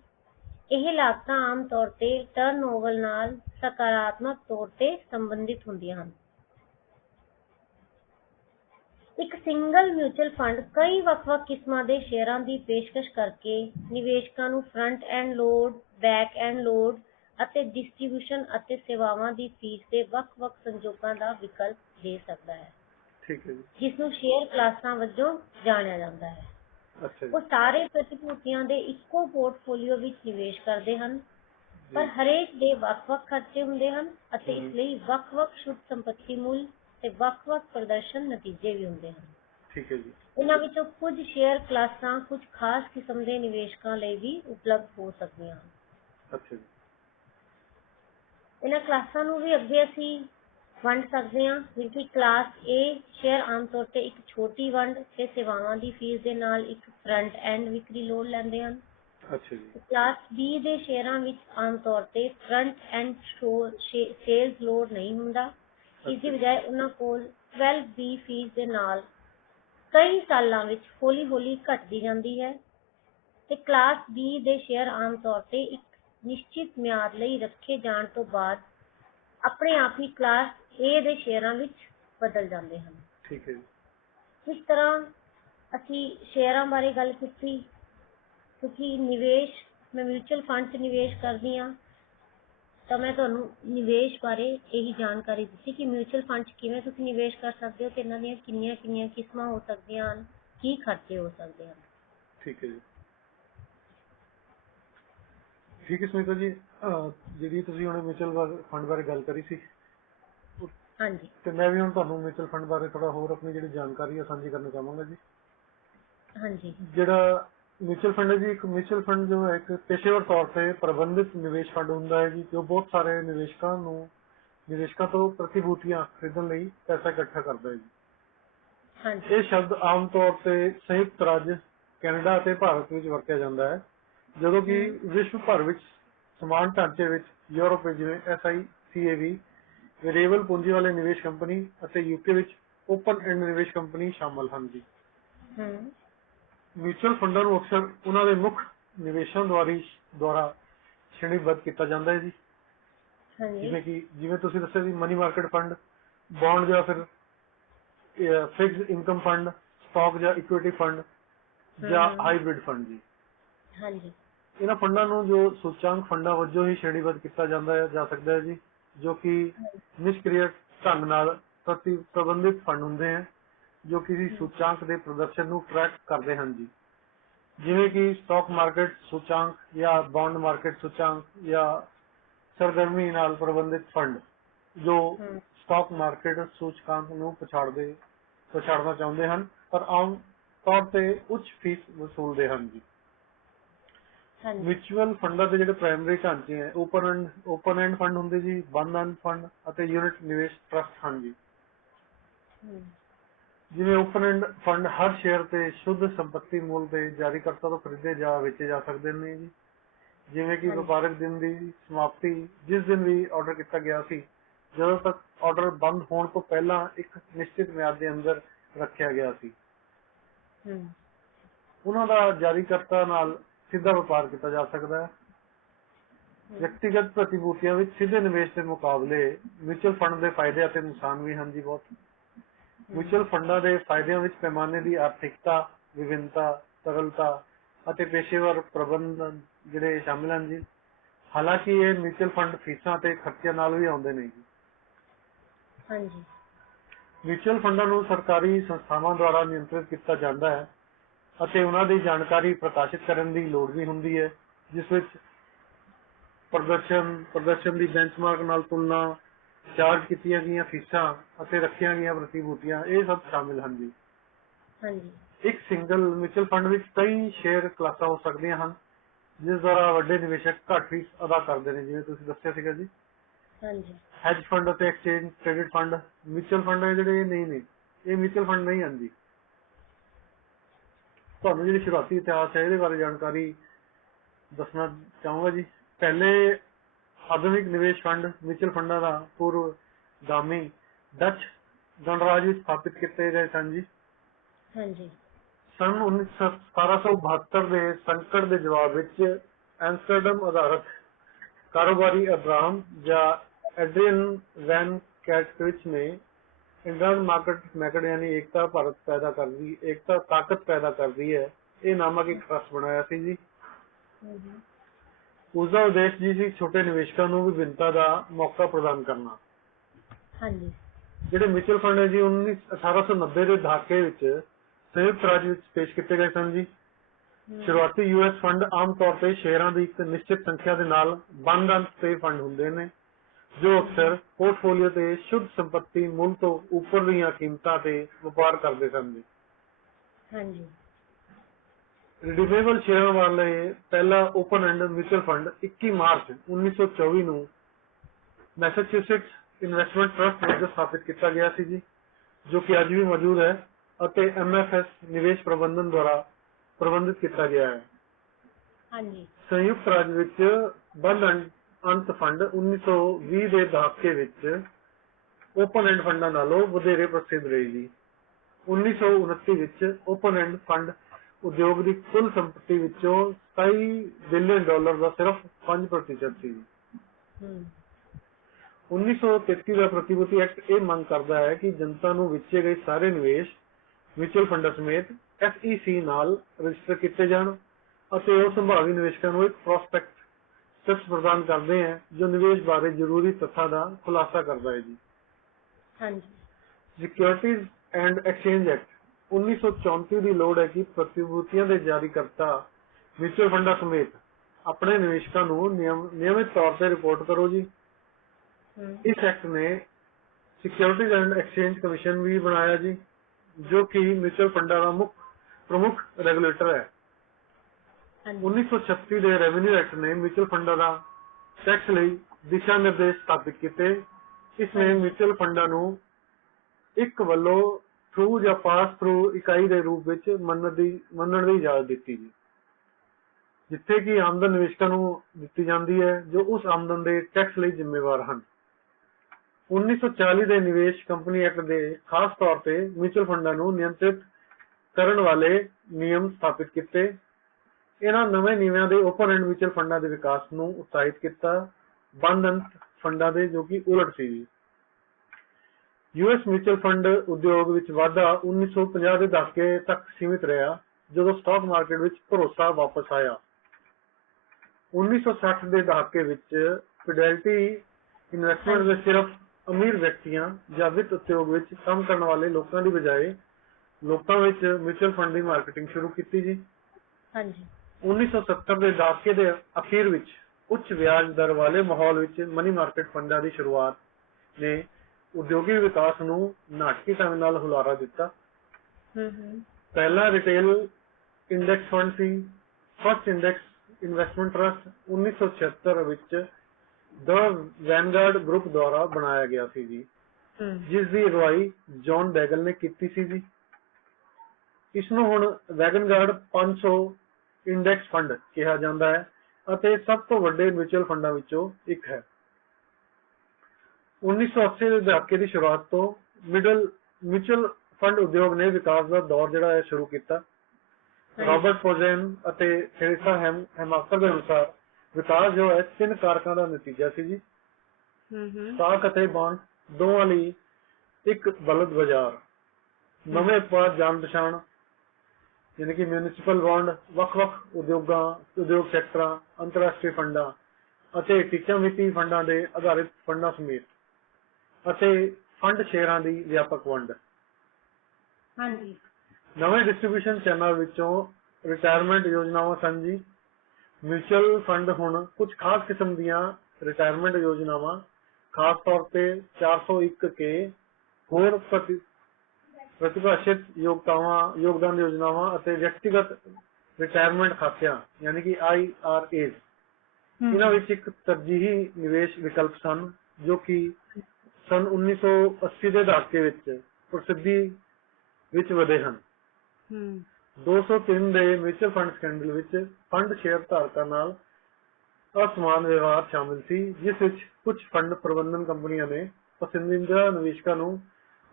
ਇਹ ਲਾਗਤਾਂ ਆਮ ਤੌਰ ਤੇ ਟਰਨਓਵਰ ਨਾਲ ਸਕਾਰਾਤਮਕ ਤੌਰ ਤੇ ਸੰਬੰਧਿਤ ਹੁੰਦੀਆਂ ਹਨ। ਇੱਕ ਸਿੰਗਲ ਮਿਊਚੁਅਲ ਫੰਡ ਕਈ ਵੱਖ-ਵੱਖ ਕਿਸਮਾਂ ਦੇ ਸ਼ੇਅਰਾਂ ਦੀ ਪੇਸ਼ਕਸ਼ ਕਰਕੇ ਨਿਵੇਸ਼ਕਾਂ ਨੂੰ front end load, back end load ਅਤੇ ਡਿਸਟ੍ਰੀਬਿਊਸ਼ਨ ਅਤੇ ਸੇਵਾਵਾਂ ਦੀ ਫੀਸ ਦੇ ਵੱਖ-ਵੱਖ ਸੰਜੋਗਾਂ ਦਾ ਵਿਕਲਪ ਦੇ ਸਕਦਾ ਹੈ, ਠੀਕ ਹੈ ਜੀ। ਜਿਸ ਨੂੰ ਸ਼ੇਅਰ ਕਲਾਸਾਂ ਵਜੋਂ ਜਾਣਿਆ ਜਾਂਦਾ ਹੈ। ਅੱਛਾ ਜੀ। ਉਹ ਸਾਰੇ ਪ੍ਰਤੀਭੂਤੀਆਂ ਦੇ ਇੱਕੋ ਪੋਰਟਫੋਲੀਓ ਵਿੱਚ ਨਿਵੇਸ਼ ਕਰਦੇ ਹਨ, ਪਰ ਜੀ। ਹਰੇਕ ਦੇ ਵੱਖ-ਵੱਖ ਖਰਚੇ ਹੁੰਦੇ ਹਨ ਅਤੇ ਇਸ ਹਮ। ਲਈ ਵੱਖ-ਵੱਖ ਸ਼ੁੱਧ ਸੰਪत्ति ਮੁੱਲ ਤੇ ਵੱਖ-ਵੱਖ ਪ੍ਰਦਰਸ਼ਨ ਨਤੀਜੇ ਵੀ ਹੁੰਦੇ ਹਨ। ਠੀਕ ਹੈ ਜੀ। ਇਹਨਾਂ ਵਿੱਚੋਂ ਕੁਝ ਸ਼ੇਅਰ ਕਲਾਸਾਂ ਕੁਝ ਖਾਸ ਕਿਸਮ ਦੇ ਨਿਵੇਸ਼ਕਾਂ ਲਈ ਵੀ ਉਪਲਬਧ ਹੋ ਸਕਦੀਆਂ ਹਨ। ਅੱਛਾ ਜੀ। ਇਹਨਾਂ ਕਲਾਸਾਂ ਨੂੰ ਵੀ ਅੱਗੇ ਅਸੀਂ ਵੰਡ ਸਕਦੇ ਹਾਂ, ਜਿਵੇਂ ਕਿ ਕਲਾਸ A ਸ਼ੇਅਰ ਆਮ ਤੌਰ ਤੇ ਇੱਕ ਛੋਟੀ ਵੰਡ ਤੇ ਸੇਵਾਵਾਂ ਦੀ ਫੀਸ ਦੇ ਨਾਲ ਇੱਕ ਫਰੰਟ ਐਂਡ ਵਿਕਰੀ ਲੋਡ ਲੈਂਦੇ ਹਨ। ਅੱਛਾ ਜੀ। ਕਲਾਸ B ਦੇ ਸ਼ੇਅਰਾਂ ਵਿੱਚ ਆਮ ਤੌਰ ਤੇ ਫਰੰਟ ਐਂਡ ਸੇਲਸ ਲੋਡ ਨਹੀਂ ਹੁੰਦਾ। ਇਸ ਦੀ ਬਜਾਏ ਉਹਨਾਂ ਕੋਲ 12B ਫੀਸ ਦੇ ਨਾਲ ਕਈ ਸਾਲਾਂ ਵਿੱਚ ਹੌਲੀ-ਹੌਲੀ ਘਟਦੀ ਜਾਂਦੀ ਹੈ ਤੇ ਕਲਾਸ B ਦੇ ਸ਼ੇਅਰ ਆਮ ਤੌਰ ਤੇ ਇੱਕ ਨਿਸ਼ਚਿਤ ਮਿਆਦ ਲਈ ਰੱਖੇ ਜਾਣ ਤੋਂ ਬਾਅਦ ਆਪਣੇ ਆਪ ਹੀ ਕਲਾਸ A ਦੇ ਸ਼ੇਅਰਾਂ ਵਿੱਚ ਬਦਲ ਜਾਂਦੇ ਹਨ। ਠੀਕ ਹੈ ਜੀ। ਇਸ ਤਰ੍ਹਾਂ ਅਸੀਂ ਸ਼ੇਅਰਾਂ ਬਾਰੇ ਗੱਲ ਕੀਤੀ, ਕਿਉਂਕਿ ਨਿਵੇਸ਼ ਮੈਂ ਮਿਊਚੁਅਲ ਫੰਡ 'ਚ ਨਿਵੇਸ਼ ਕਰਦੀ ਹਾਂ ਤਾਂ ਮੈਂ ਤੁਹਾਨੂੰ ਨਿਵੇਸ਼ ਬਾਰੇ ਇਹੀ ਜਾਣਕਾਰੀ ਦਿੱਤੀ ਕਿ ਮਿਊਚੁਅਲ ਫੰਡ 'ਚ ਕਿਵੇਂ ਤੁਸੀਂ ਨਿਵੇਸ਼ ਕਰ ਸਕਦੇ ਹੋ ਤੇ ਇਹਨਾਂ ਦੀਆਂ ਕਿੰਨੀਆਂ ਕਿਸਮਾਂ ਹੋ ਸਕਦੀਆਂ ਹਨ, ਕੀ ਖਰਚੇ ਹੋ ਸਕਦੇ ਹਨ। ਠੀਕ ਹੈ ਜੀ। ਠੀਕ ਹੈ ਸੁਨੀਤਾ ਜੀ, ਜਿਹੜੀ ਤੁਸੀਂ ਹੁਣ ਮਿਊਚੁਅਲ ਫੰਡ ਬਾਰੇ ਗੱਲ ਕਰੀ ਸੀ, ਹਾਂਜੀ ਤੇ ਮੈਂ ਵੀ ਹੁਣ ਤੁਹਾਨੂੰ ਮਿਊਚੁਅਲ ਫੰਡ ਬਾਰੇ ਥੋੜਾ ਹੋਰ ਆਪਣੀ ਜਿਹੜੀ ਜਾਣਕਾਰੀ ਹੈ ਸਾਂਝੀ ਕਰਨਾ ਚਾਹਾਂਗਾ ਜੀ। ਹਾਂਜੀ ਜਿਹੜਾ ਮਿਊਚੁਅਲ ਫੰਡ ਹੈ ਜੀ, ਇੱਕ ਮਿਊਚੁਅਲ ਫੰਡ ਜੋ ਹੈ ਇੱਕ ਪੇਸ਼ੇਵਰ ਤੌਰ ਤੇ ਪ੍ਰਬੰਧਿਤ ਨਿਵੇਸ਼ ਫੰਡ ਹੁੰਦਾ ਹੈ ਜੀ, ਜੋ ਬਹੁਤ ਸਾਰੇ ਨਿਵੇਸ਼ਕਾਂ ਤੋਂ ਪ੍ਰਤੀਭੂਤੀਆਂ ਖਰੀਦਣ ਲਈ ਪੈਸਾ ਇਕੱਠਾ ਕਰਦਾ ਹੈ ਜੀ। ਹਾਂਜੀ ਇਹ ਸ਼ਬਦ ਆਮ ਤੌਰ ਤੇ ਸੰਯੁਕਤ ਰਾਜ ਕੈਨੇਡਾ ਅਤੇ ਭਾਰਤ ਵਿੱਚ ਵਰਤਿਆ ਜਾਂਦਾ ਹੈ, ਜਦੋਂ ਕਿ ਵਿਸ਼ਵ ਭਰ ਵਿੱਚ ਸਮਾਨ ਢਾਂਚੇ ਵਿੱਚ ਯੂਰਪ ਵਿੱਚ ਜਿਵੇਂ SICAV ਵੇਰੀਏਬਲ ਪੂੰਜੀ ਵਾਲੇ ਨਿਵੇਸ਼ ਕੰਪਨੀ ਅਤੇ UK ਵਿੱਚ ਓਪਨ ਐਂਡ ਨਿਵੇਸ਼ ਕੰਪਨੀ ਸ਼ਾਮਲ ਹਨ ਜੀ। ਮਿਊਚੁਅਲ ਫੰਡਾਂ ਨੂੰ ਅਕਸਰ ਉਹਨਾਂ ਦੇ ਮੁੱਖ ਨਿਵੇਸ਼ਾਂ ਦੁਆਰਾ ਸ਼੍ਰੇਣੀਬੱਧ ਕੀਤਾ ਜਾਂਦਾ ਹੈ ਜੀ। ਜਿਵੇਂ ਤੁਸੀਂ ਦੱਸਿਆ ਜੀ, ਮਨੀ ਮਾਰਕੀਟ ਫੰਡ, ਬੌਂਡ ਜਾਂ ਫਿਰ ਫਿਕਸਡ ਇਨਕਮ ਫੰਡ, ਸਟਾਕ ਜਾਂ ਇਕੁਇਟੀ ਫੰਡ ਜਾਂ ਹਾਈਬ੍ਰਿਡ ਫੰਡ ਜੀ। ਹਾਂਜੀ ਇਹਨਾਂ ਫੰਡਾਂ ਨੂੰ ਜੋ ਸੂਚਾਂਕ ਫੰਡਾਂ ਵਜੋਂ ਹੀ ਸ਼੍ਰੇਣੀਬੱਧ ਕੀਤਾ ਜਾ ਸਕਦਾ ਹੈ ਜੀ, ਜੋ ਕਿ ਨਿਸ਼ਕ੍ਰਿय ਢੰਗ ਨਾਲ ਪ੍ਰਬੰਧਿਤ ਫੰਡ ਹੁੰਦੇ ਹਨ ਜੋ ਕਿਸੇ ਸੂਚਾਂਕ ਦੇ ਪ੍ਰਦਰਸ਼ਨ ਨੂੰ ਟਰੈਕ ਕਰਦੇ ਹਨ ਜੀ, ਜਿਵੇਂ ਕਿ ਸਟਾਕ ਮਾਰਕੀਟ ਸੂਚਾਂਕ ਜਾਂ ਬੌਂਡ ਮਾਰਕੀਟ ਸੂਚਾਂਕ ਜਾਂ ਸਰਗਰਮੀ ਨਾਲ ਪ੍ਰਬੰਧਿਤ ਫੰਡ ਜੋ ਸਟਾਕ ਮਾਰਕੀਟ ਸੂਚਕਾਂਕ ਨੂੰ ਪਛਾੜਨਾ ਚਾਹੁੰਦੇ ਹਨ ਪਰ ਆਮ ਤੌਰ ਤੇ ਉੱਚ ਫੀਸ ਵਸੂਲਦੇ ਹਨ ਜੀ। ਮਿਊਚੁਅਲ ਫੰਡਾਂ ਦੇ ਜਿਹੜੇ ਪ੍ਰਾਇਮਰੀ ਢਾਂਚੇ ਹੈ ਓਪਨ ਐਂਡ ਫੰਡ ਹੁੰਦੇ ਜੀ, ਬੰਦ ਐਂਡ ਫੰਡ ਅਤੇ ਯੂਨਿਟ ਨਿਵੇਸ਼ ਟਰਸਟ ਹਨ ਜੀ। ਜਿਵੇਂ ਓਪਨ ਐਂਡ ਫੰਡ ਹਰ ਸ਼ੇਅਰ ਤੇ ਸ਼ੁੱਧ ਸੰਪਤੀ ਮੁੱਲ ਤੇ ਜਾਰੀਕਰਤਾ ਤੋਂ ਖਰੀਦੇ ਜਾਂ ਵੇਚੇ ਜਾ ਸਕਦੇ ਨੇ ਜੀ, ਜਿਵੇਂ ਕਿ ਵਪਾਰਕ ਦਿਨ ਦੀ ਸਮਾਪਤੀ ਜਿਸ ਦਿਨ ਵੀ ਆਰਡਰ ਕੀਤਾ ਗਿਆ ਸੀ ਜਦੋਂ ਤੱਕ ਆਰਡਰ ਬੰਦ ਹੋਣ ਤੋਂ ਪਹਿਲਾਂ ਇੱਕ ਨਿਸ਼ਚਿਤ ਮਿਆਦ ਦੇ ਅੰਦਰ ਰੱਖਿਆ ਗਿਆ ਸੀ। ਉਹਨਾਂ ਦਾ ਜਾਰੀਕਰਤਾ ਨਾਲ ਸਿੱਧਾ ਵਪਾਰ ਕੀਤਾ ਜਾ ਸਕਦਾ ਹੈ। ਵਿਅਕਤੀਗਤ ਪ੍ਰਤੀਭੂਤੀਆਂ ਵਿੱਚ ਸਿੱਧੇ ਨਿਵੇਸ਼ ਦੇ ਮੁਕਾਬਲੇ ਮਿਊਚੁਅਲ ਫੰਡ ਦੇ ਫਾਇਦੇ ਅਤੇ ਨੁਕਸਾਨ ਵੀ ਹਨ ਜੀ ਬਹੁਤ। ਮਿਊਚੁਅਲ ਫੰਡਾਂ ਦੇ ਫਾਇਦਿਆਂ ਵਿੱਚ ਪੈਮਾਨੇ ਦੀ ਆਰਥਿਕਤਾ, ਵਿਭਿੰਨਤਾ, ਤਰਲਤਾ ਅਤੇ ਪੇਸ਼ੇਵਰ ਪ੍ਰਬੰਧਨ ਜਿਹੜੇ ਸ਼ਾਮਿਲ ਹਨ ਜੀ। ਹਾਲਾਂਕਿ ਇਹ ਮਿਊਚੁਅਲ ਫੰਡ ਫੀਸਾਂ ਤੇ ਖਰਚਿਆਂ ਨਾਲ ਵੀ ਆਉਂਦੇ ਨੇ ਜੀ। ਮਿਊਚੁਅਲ ਫੰਡਾਂ ਨੂੰ ਸਰਕਾਰੀ ਸੰਸਥਾਵਾਂ ਦੁਆਰਾ ਨਿਯੰਤਰਿਤ ਕੀਤਾ ਜਾਂਦਾ ਹੈ ਅਤੇ ਉਹਨਾਂ ਦੀ ਜਾਣਕਾਰੀ ਪ੍ਰਕਾਸ਼ਿਤ ਕਰਨ ਦੀ ਲੋੜ ਵੀ ਹੁੰਦੀ ਹੈ, ਜਿਸ ਵਿੱਚ ਪ੍ਰਦਰਸ਼ਨ ਦੀ ਬੈਂਚਮਾਰਕ ਨਾਲ ਤੁਲਨਾ, ਚਾਰਜ ਕੀਤੀਆਂ ਗਈਆਂ ਫੀਸਾਂ ਅਤੇ ਰੱਖੀਆਂ ਗਈਆਂ ਪ੍ਰਤੀਭੂਤੀਆਂ ਇਹ ਸਭ ਸ਼ਾਮਿਲ ਹਨ ਜੀ। ਇੱਕ ਸਿੰਗਲ ਮਿਊਚੁਅਲ ਫੰਡ ਵਿੱਚ ਕਈ ਸ਼ੇਅਰ ਕਲਾਸਾਂ ਹੋ ਸਕਦੀਆਂ ਹਨ ਜਿਸ ਦੁਆਰਾ ਵੱਡੇ ਨਿਵੇਸ਼ਕ ਘੱਟ ਫੀਸ ਅਦਾ ਕਰਦੇ ਨੇ, ਜਿਵੇਂ ਤੁਸੀਂ ਦੱਸਿਆ ਸੀਗਾ ਜੀ। ਹੈਜ ਫੰਡ ਅਤੇ ਐਕਸਚੇਂਜ ਟ੍ਰੇਡਡ ਫੰਡ ਮਿਊਚੁਅਲ ਫੰਡ ਹੈ ਜਿਹੜੇ ਨਹੀਂ ਨੇ, ਇਹ ਮਿਊਚੁਅਲ ਫੰਡ ਨਹੀਂ ਹਨ ਜੀ। ਤੁਹਾਨੂੰ ਜਿਹੜੀ ਸ਼ੁਰੂਆਤੀ ਇਤਿਹਾਸ ਹੈ ਇਹਦੇ ਬਾਰੇ ਜਾਣਕਾਰੀ ਦੱਸਣਾ ਚਾਹੂੰਗਾ ਜੀ। ਪਹਿਲੇ ਆਧੁਨਿਕ ਨਿਵੇਸ਼ ਫੰਡ ਮਿਊਚੁਅਲ ਫੰਡਾਂ ਦਾ ਪੂਰਵਗਾਮੀ ਡੱਚ ਗਣਰਾਜ ਵਿੱਚ ਸਥਾਪਿਤ ਕੀਤੇ ਗਏ ਸਨ ਜੀ। ਸਨ 1772 ਦੇ ਸੰਕਟ ਦੇ ਜਵਾਬ ਵਿੱਚ ਐਮਸਟਰਡਮ ਆਧਾਰਿਤ ਕਾਰੋਬਾਰੀ ਅਬਰਾਹਮ ਜਾਂ ਐਡਰੀਅਨ ਵੈਨ ਕੈਟਵਿਚ ਨੇ ਇੰਡੀਅਨ ਮਾਰਕੀਟ यानी एकता ताकत पैदा करती है ਇਹ ਨਾਮਕ ਇੱਕ ਟਰਸਟ ਬਣਾਇਆ ਸੀ ਜੀ। ਉਸਦਾ ਉਦੇਸ਼ ਜੀ ਸੀ ਛੋਟੇ ਨਿਵੇਸ਼ਕਾਂ ਨੂੰ ਵਿਭਿੰਨਤਾ ਦਾ ਮੌਕਾ ਪ੍ਰਦਾਨ ਕਰਨਾ। ਜਿਹੜੇ ਮਿਊਚੁਅਲ ਫੰਡ ਹੈ ਜੀ 1890 ਦੇ ਦਹਾਕੇ ਵਿੱਚ ਸੰਯੁਕਤ ਰਾਜ ਵਿੱਚ ਪੇਸ਼ ਕੀਤੇ ਗਏ ਸਨ ਜੀ। ਸ਼ੁਰੂਆਤੀ ਯੂਐਸ ਫੰਡ ਆਮ ਤੌਰ ਤੇ ਸ਼ੇਅਰਾਂ ਦੀ ਇੱਕ ਨਿਸ਼ਚਿਤ ਸੰਖਿਆ ਦੇ ਨਾਲ ਬੰਦ ਅੰਤ ਤੇ ਫੰਡ ਹੁੰਦੇ ਨੇ ਜੋ ਅਕਸਰ ਪੋਰਟਫੋਲੀਓ ਤੇ ਸ਼ੁੱਧ ਸੰਪਤੀ ਮੁੱਲ ਤੋਂ ਉੱਪਰ ਦੀਆਂ ਕੀਮਤਾਂ ਤੇ ਵਪਾਰ ਕਰਦੇ ਸਨ ਜੀ। ਰਿਡੀਮੇਬਲ ਸ਼ੇਅਰਾਂ ਵਾਲੇ ਪਹਿਲਾ open and mutual fund 21 March 1924 ਨੂੰ ਮੈਸਾਚਿਉਸੇਟਸ ਇਨਵੈਸਟਮੈਂਟ ਟਰਸਟ ਵਜੋਂ ਸਥਾਪਿਤ ਕੀਤਾ ਗਿਆ ਸੀ ਜੀ, ਜੋ ਕਿ ਅੱਜ ਵੀ ਮੌਜੂਦ ਹੈ ਅਤੇ MFS ਨਿਵੇਸ਼ ਪ੍ਰਬੰਧਨ ਦੁਆਰਾ ਪ੍ਰਬੰਧਿਤ ਕੀਤਾ ਗਿਆ ਹੈ। ਸੰਯੁਕਤ ਰਾਜ ਵਿੱਚ ਬੰਦ ਅੰਤ ਫੰਡ 1920 ਦੇ ਦਹਾਕੇ ਵਿੱਚ ਓਪਨ ਐਂਡ ਫੰਡਾਂ ਨਾਲੋਂ ਵਧੇਰੇ ਪ੍ਰਸਿੱਧ ਰਹੀ ਜੀ। 1929 ਵਿੱਚ ਓਪਨ ਐਂਡ ਫੰਡ ਉਦਯੋਗ ਦੀ ਕੁੱਲ ਸੰਪਤੀ ਵਿੱਚੋਂ $27 ਬਿਲੀਅਨ ਦਾ ਸਿਰਫ 5% ਸੀ। 1933 ਦਾ ਪ੍ਰਤੀਭੂਤੀ ਐਕਟ ਇਹ ਮੰਗ ਕਰਦਾ ਹੈ ਕਿ ਜਨਤਾ ਨੂੰ ਵੇਚੇ ਗਏ ਸਾਰੇ ਨਿਵੇਸ਼ ਮਿਊਚੁਅਲ ਫੰਡਾਂ ਸਮੇਤ SEC ਨਾਲ ਰਜਿਸਟਰ ਕੀਤੇ ਜਾਣ ਅਤੇ ਉਹ ਸੰਭਾਵੀ ਨਿਵੇਸ਼ਕਾਂ ਨੂੰ ਇੱਕ ਪ੍ਰੋਸਪੈਕਟਸ ਪ੍ਰਦਾਨ ਕਰਦੇ ਹਨ ਜੋ ਨਿਵੇਸ਼ ਬਾਰੇ ਜ਼ਰੂਰੀ ਤੱਥਾਂ ਦਾ ਖੁਲਾਸਾ ਕਰਦਾ ਹੈ ਜੀ। ਸਿਕਿਉਰਿਟੀਜ਼ ਐਂਡ ਐਕਸਚੇਂਜ ਐਕਟ 1934 ਦੀ ਲੋੜ ਹੈ ਕਿ ਪ੍ਰਤੀਭੂਤੀਆਂ ਦੇ ਜਾਰੀਕਰਤਾ ਮਿਊਚੁਅਲ ਫੰਡਾਂ ਸਮੇਤ ਆਪਣੇ ਨਿਵੇਸ਼ਕਾਂ ਨੂੰ ਨਿਯਮਿਤ ਤੌਰ ਤੇ ਰਿਪੋਰਟ ਕਰੋ ਜੀ। ਇਸ ਐਕਟ ਨੇ ਸਿਕਿਉਰਿਟੀਜ਼ ਐਂਡ ਐਕਸਚੇਂਜ ਕਮਿਸ਼ਨ ਵੀ ਬਣਾਇਆ ਜੀ, ਜੋ ਕਿ ਮਿਊਚੁਅਲ ਫੰਡਾਂ ਦਾ ਪ੍ਰਮੁੱਖ ਰੈਗੂਲੇਟਰ ਹੈ। 1936 ਦੇ ਰੈਵਨਿਊ ਐਕਟ ਨੇ ਮਿਊਚੁਅਲ ਫੰਡਾਂ ਦਾ ਟੈਕਸ ਲਈ ਦਿਸ਼ਾ ਨਿਰਦੇਸ਼ ਸਥਾਪਿਤ ਕੀਤੇ। ਇਸ ਨੇ ਮਿਊਚੁਅਲ ਫੰਡਾਂ ਨੂੰ ਇੱਕ ਵੱਲੋਂ ਥਰੂ ਜਾਂ ਪਾਸ ਥਰੂ ਇਕਾਈ ਦੇ ਰੂਪ ਵਿੱਚ ਮੰਨਣ ਦੀ ਇਜਾਜ਼ਤ ਦਿੱਤੀ ਜੀ, ਜਿੱਥੇ ਕਿ ਆਮਦਨ ਨਿਵੇਸ਼ਕਾਂ ਨੂੰ ਦਿੱਤੀ ਜਾਂਦੀ ਹੈ ਜੋ ਉਸ ਆਮਦਨ ਦੇ ਟੈਕਸ ਲਈ ਜ਼ਿੰਮੇਵਾਰ ਹਨ। 1940 ਦੇ ਨਿਵੇਸ਼ ਕੰਪਨੀ ਐਕਟ ਦੇ ਖਾਸ ਤੌਰ ਤੇ ਮਿਊਚੁਅਲ ਫੰਡਾਂ ਨੂੰ ਨਿਯੰਤਰਿਤ ਕਰਨ ਵਾਲੇ ਨਿਯਮ ਸਥਾਪਿਤ ਕੀਤੇ। ਇਹਨਾਂ ਨਵੇਂ ਨਿਯਮਾਂ ਦੇ ਓਪਨ ਐਂਡ ਮਿਊਚੁਅਲ ਫੰਡਾਂ ਦੇ ਵਿਕਾਸ ਨੂੰ ਉਤਸ਼ਾਹਿਤ ਕੀਤਾ, ਬੰਦ ਅੰਤ ਫੰਡਾਂ ਦੇ ਜੋ ਕਿ ਉਲਟ ਸੀ। US ਮਿਊਚੁਅਲ ਫੰਡ ਉਦਯੋਗ ਵਿੱਚ ਵਾਧਾ 1950 ਦੇ ਦਹਾਕੇ ਤੱਕ ਸੀਮਿਤ ਰਿਹਾ, ਜਦੋਂ ਸਟਾਕ ਮਾਰਕੀਟ ਵਿੱਚ ਭਰੋਸਾ ਵਾਪਸ ਆਇਆ। 1960 ਦੇ ਦਹਾਕੇ ਵਿੱਚ ਫਿਡੈਲਿਟੀ ਇਨਵੈਸਟਮੈਂਟ ਦੇ ਸਿਰਫ ਅਮੀਰ ਵਿਅਕਤੀਆਂ ਜਾਂ ਵਿੱਤ ਉਦਯੋਗ ਵਿੱਚ ਕੰਮ ਕਰਨ ਵਾਲੇ ਲੋਕਾਂ ਦੀ ਬਜਾਏ ਲੋਕਾਂ ਵਿੱਚ ਮਿਊਚੁਅਲ ਫੰਡ ਦੀ ਮਾਰਕੀਟਿੰਗ ਸ਼ੁਰੂ ਕੀਤੀ ਜੀ। ਹਾਂਜੀ 1970 ਦੇ ਦਹਾਕੇ ਦੇ ਅਖੀਰ ਵਿੱਚ ਉੱਚ ਵਿਆਜ ਦਰ ਵਾਲੇ ਮਾਹੌਲ ਵਿੱਚ ਮਨੀ ਮਾਰਕੀਟ ਫੰਡਾਂ ਦੀ ਸ਼ੁਰੂਆਤ ਨੇ ਉਦਯੋਗਿਕ ਵਿਕਾਸ ਨੂੰ ਨਾਟਕੀ ਢੰਗ ਨਾਲ ਹੁਲਾਰਾ ਦਿੱਤਾ। ਪਹਿਲਾ ਰਿਟੇਲ ਇੰਡੈਕਸ ਫੰਡ ਸੀ ਫਸਟ ਇੰਡੈਕਸ ਇਨਵੈਸਟਮੈਂਟ ਟਰਸਟ 1976 ਵਿੱਚ ਦ ਵੈਨਗਾਰਡ ਗਰੁੱਪ ਦੁਆਰਾ ਬਣਾਇਆ ਗਿਆ ਸੀ ਜੀ, ਜਿਸ ਦੀ ਅਗਵਾਈ ਜੌਨ ਬੈਗਲ ਨੇ ਕੀਤੀ ਸੀ ਜੀ। ਇਸ ਨੂੰ ਹੁਣ ਵੈਗਨਗਾਰਡ 500 ਇੰਡੈਕਸ ਫੰਡ ਕਿਹਾ ਜਾਂਦਾ ਹੈ ਅਤੇ ਸਭ ਤੋਂ ਵੱਡੇ ਮਿਊਚੁਅਲ ਫੰਡਾਂ ਵਿੱਚੋਂ ਇੱਕ ਹੈ। 1980 ਦੇ ਦਹਾਕੇ ਦੀ ਸ਼ੁਰੂਆਤ ਤੋਂ ਮਿਊਚੁਅਲ ਫੰਡ ਉਦਯੋਗ ਨੇ ਵਿਕਾਸ ਦਾ ਦੌਰ ਜਿਹੜਾ ਹੈ ਸ਼ੁਰੂ ਕੀਤਾ। ਰਾਬਰਟ ਪੋਜਨ ਅਤੇ ਥੇਰੇਸਾ ਹੈਮਾਕਰ ਦੇ ਅਨੁਸਾਰ ਵਿਕਾਸ ਜੋ ਹੈ 3 ਕਾਰਕਾਂ ਦਾ ਨਤੀਜਾ ਸੀ ਜੀ। ਸਟਾਕ ਅਤੇ ਬੌਂਡ ਦੋਵਾਂ ਲਈ ਇੱਕ ਬਲਦ ਬਾਜ਼ਾਰ, ਨਵੇਂ ਉਤਪਾਦ ਜਾਣ ਪਛਾਣ ਯਾਨੀ ਕਿ ਮਿਊਨਿਸਪਲ ਬੌਂਡ, ਵੱਖ-ਵੱਖ ਉਦਯੋਗ ਸੈਕਟਰਾਂ, ਅੰਤਰਰਾਸ਼ਟਰੀ ਫੰਡਾਂ ਅਤੇ ਟੀਚਾ ਮਿਤੀ ਫੰਡਾਂ ਦੇ ਆਧਾਰਿਤ ਫੰਡਾਂ ਸਮੇਤ ਅਤੇ ਫੰਡ ਸ਼ੇਅਰਾਂ ਦੀ ਵਿਆਪਕ ਵੰਡ। ਹਾਂਜੀ ਨਵੇਂ ਡਿਸਟ੍ਰੀਬਿਊਸ਼ਨ ਚੈਨਲ ਵਿੱਚੋਂ ਰਿਟਾਇਰਮੈਂਟ ਯੋਜਨਾਵਾਂ ਸਨ ਜੀ। ਮਿਊਚੁਅਲ ਫੰਡ ਹੁਣ ਕੁਝ ਖਾਸ ਕਿਸਮ ਦੀਆਂ ਰਿਟਾਇਰਮੈਂਟ ਯੋਜਨਾਵਾਂ, ਖਾਸ ਤੌਰ ਤੇ 401 ਕੇ, ਹੋਰ ਪ੍ਰਤਿਭਾਸ਼ਿਤ ਯੋਗਦਾਨ ਯੋਜਨਾਵਾਂ ਅਤੇ ਵਿਅਕਤੀਗਤ ਰਿਟਾਇਰਮੈਂਟ ਖਾਤਿਆਂ ਯਾਨੀ ਕਿ IRAs ਇਹਨਾਂ ਵਿੱਚ ਇੱਕ ਤਰਜੀਹੀ ਨਿਵੇਸ਼ ਵਿਕਲਪ ਸਨ, ਜੋ ਕਿ ਸਨ 1980 ਦੇ ਦਹਾਕੇ ਵਿੱਚ ਪ੍ਰਸਿੱਧੀ ਵਿੱਚ ਵਧੇ ਹਨ। 203 ਦੇ ਮਿਊਚੁਅਲ ਫੰਡ ਸਕੈਂਡਲ ਵਿੱਚ ਫੰਡ ਸ਼ੇਅਰ ਧਾਰਕਾਂ ਨਾਲ ਅਸਮਾਨ ਵਿਵਹਾਰ ਸ਼ਾਮਿਲ ਸੀ, ਜਿਸ ਵਿੱਚ ਕੁਝ ਫੰਡ ਪ੍ਰਬੰਧਨ ਕੰਪਨੀਆਂ ਨੇ ਪਸੰਦੀਦਾ ਨਿਵੇਸ਼ਕਾਂ ਨੂੰ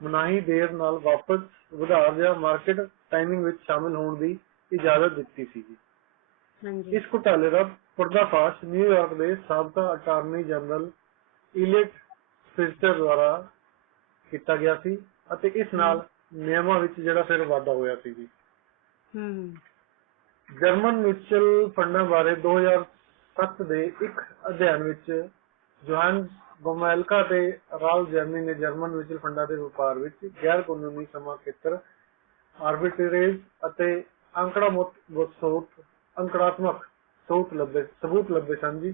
ਮਨਾਹੀ ਦੇਰ ਨਾਲ ਵਾਪਸ ਉਧਾਰ ਜਾਂ ਮਾਰਕੀਟ ਟਾਈਮਿੰਗ ਵਿੱਚ ਸ਼ਾਮਿਲ ਹੋਣ ਦੀ ਇਜਾਜ਼ਤ ਦਿੱਤੀ ਸੀ। ਇਸ ਘੁਟਾਲੇ ਦਾ ਪਰਦਾਫਾਸ਼ ਨਿਊਯਾਰਕ ਦੇ ਸਾਬਕਾ ਅਟਾਰਨੀ ਜਨਰਲ ਇਲੀਅਟ ਸਪਿੰਸਰ ਦੁਆਰਾ ਕੀਤਾ ਗਿਆ ਸੀ ਅਤੇ ਇਸ ਨਾਲ ਨਿਯਮਾਂ ਵਿੱਚ ਜਿਹੜਾ ਫਿਰ ਵਾਧਾ ਹੋਇਆ ਸੀ ਜੀ। ਜਰਮਨ ਮਿਊਚੁਅਲ ਫੰਡਾਂ ਬਾਰੇ 2007 ਦੇ ਇੱਕ ਅਧਿਐਨ ਵਿੱਚ ਜੋਹਾਨ ਗੋਮੈਲਕਾ ਤੇ ਰਾਲ ਜਰਮਨੀ ਨੇ ਜਰਮਨ ਮਿਊਚੁਅਲ ਫੰਡਾਂ ਦੇ ਵਪਾਰ ਵਿੱਚ ਗੈਰ ਕਾਨੂੰਨੀ ਸਮਾਂ ਖੇਤਰ, ਆਰਬਿਟਰੇਜ ਅਤੇ ਅੰਕੜਾਤਮਕ ਸਬੂਤ ਲੱਭੇ ਸਨ ਜੀ।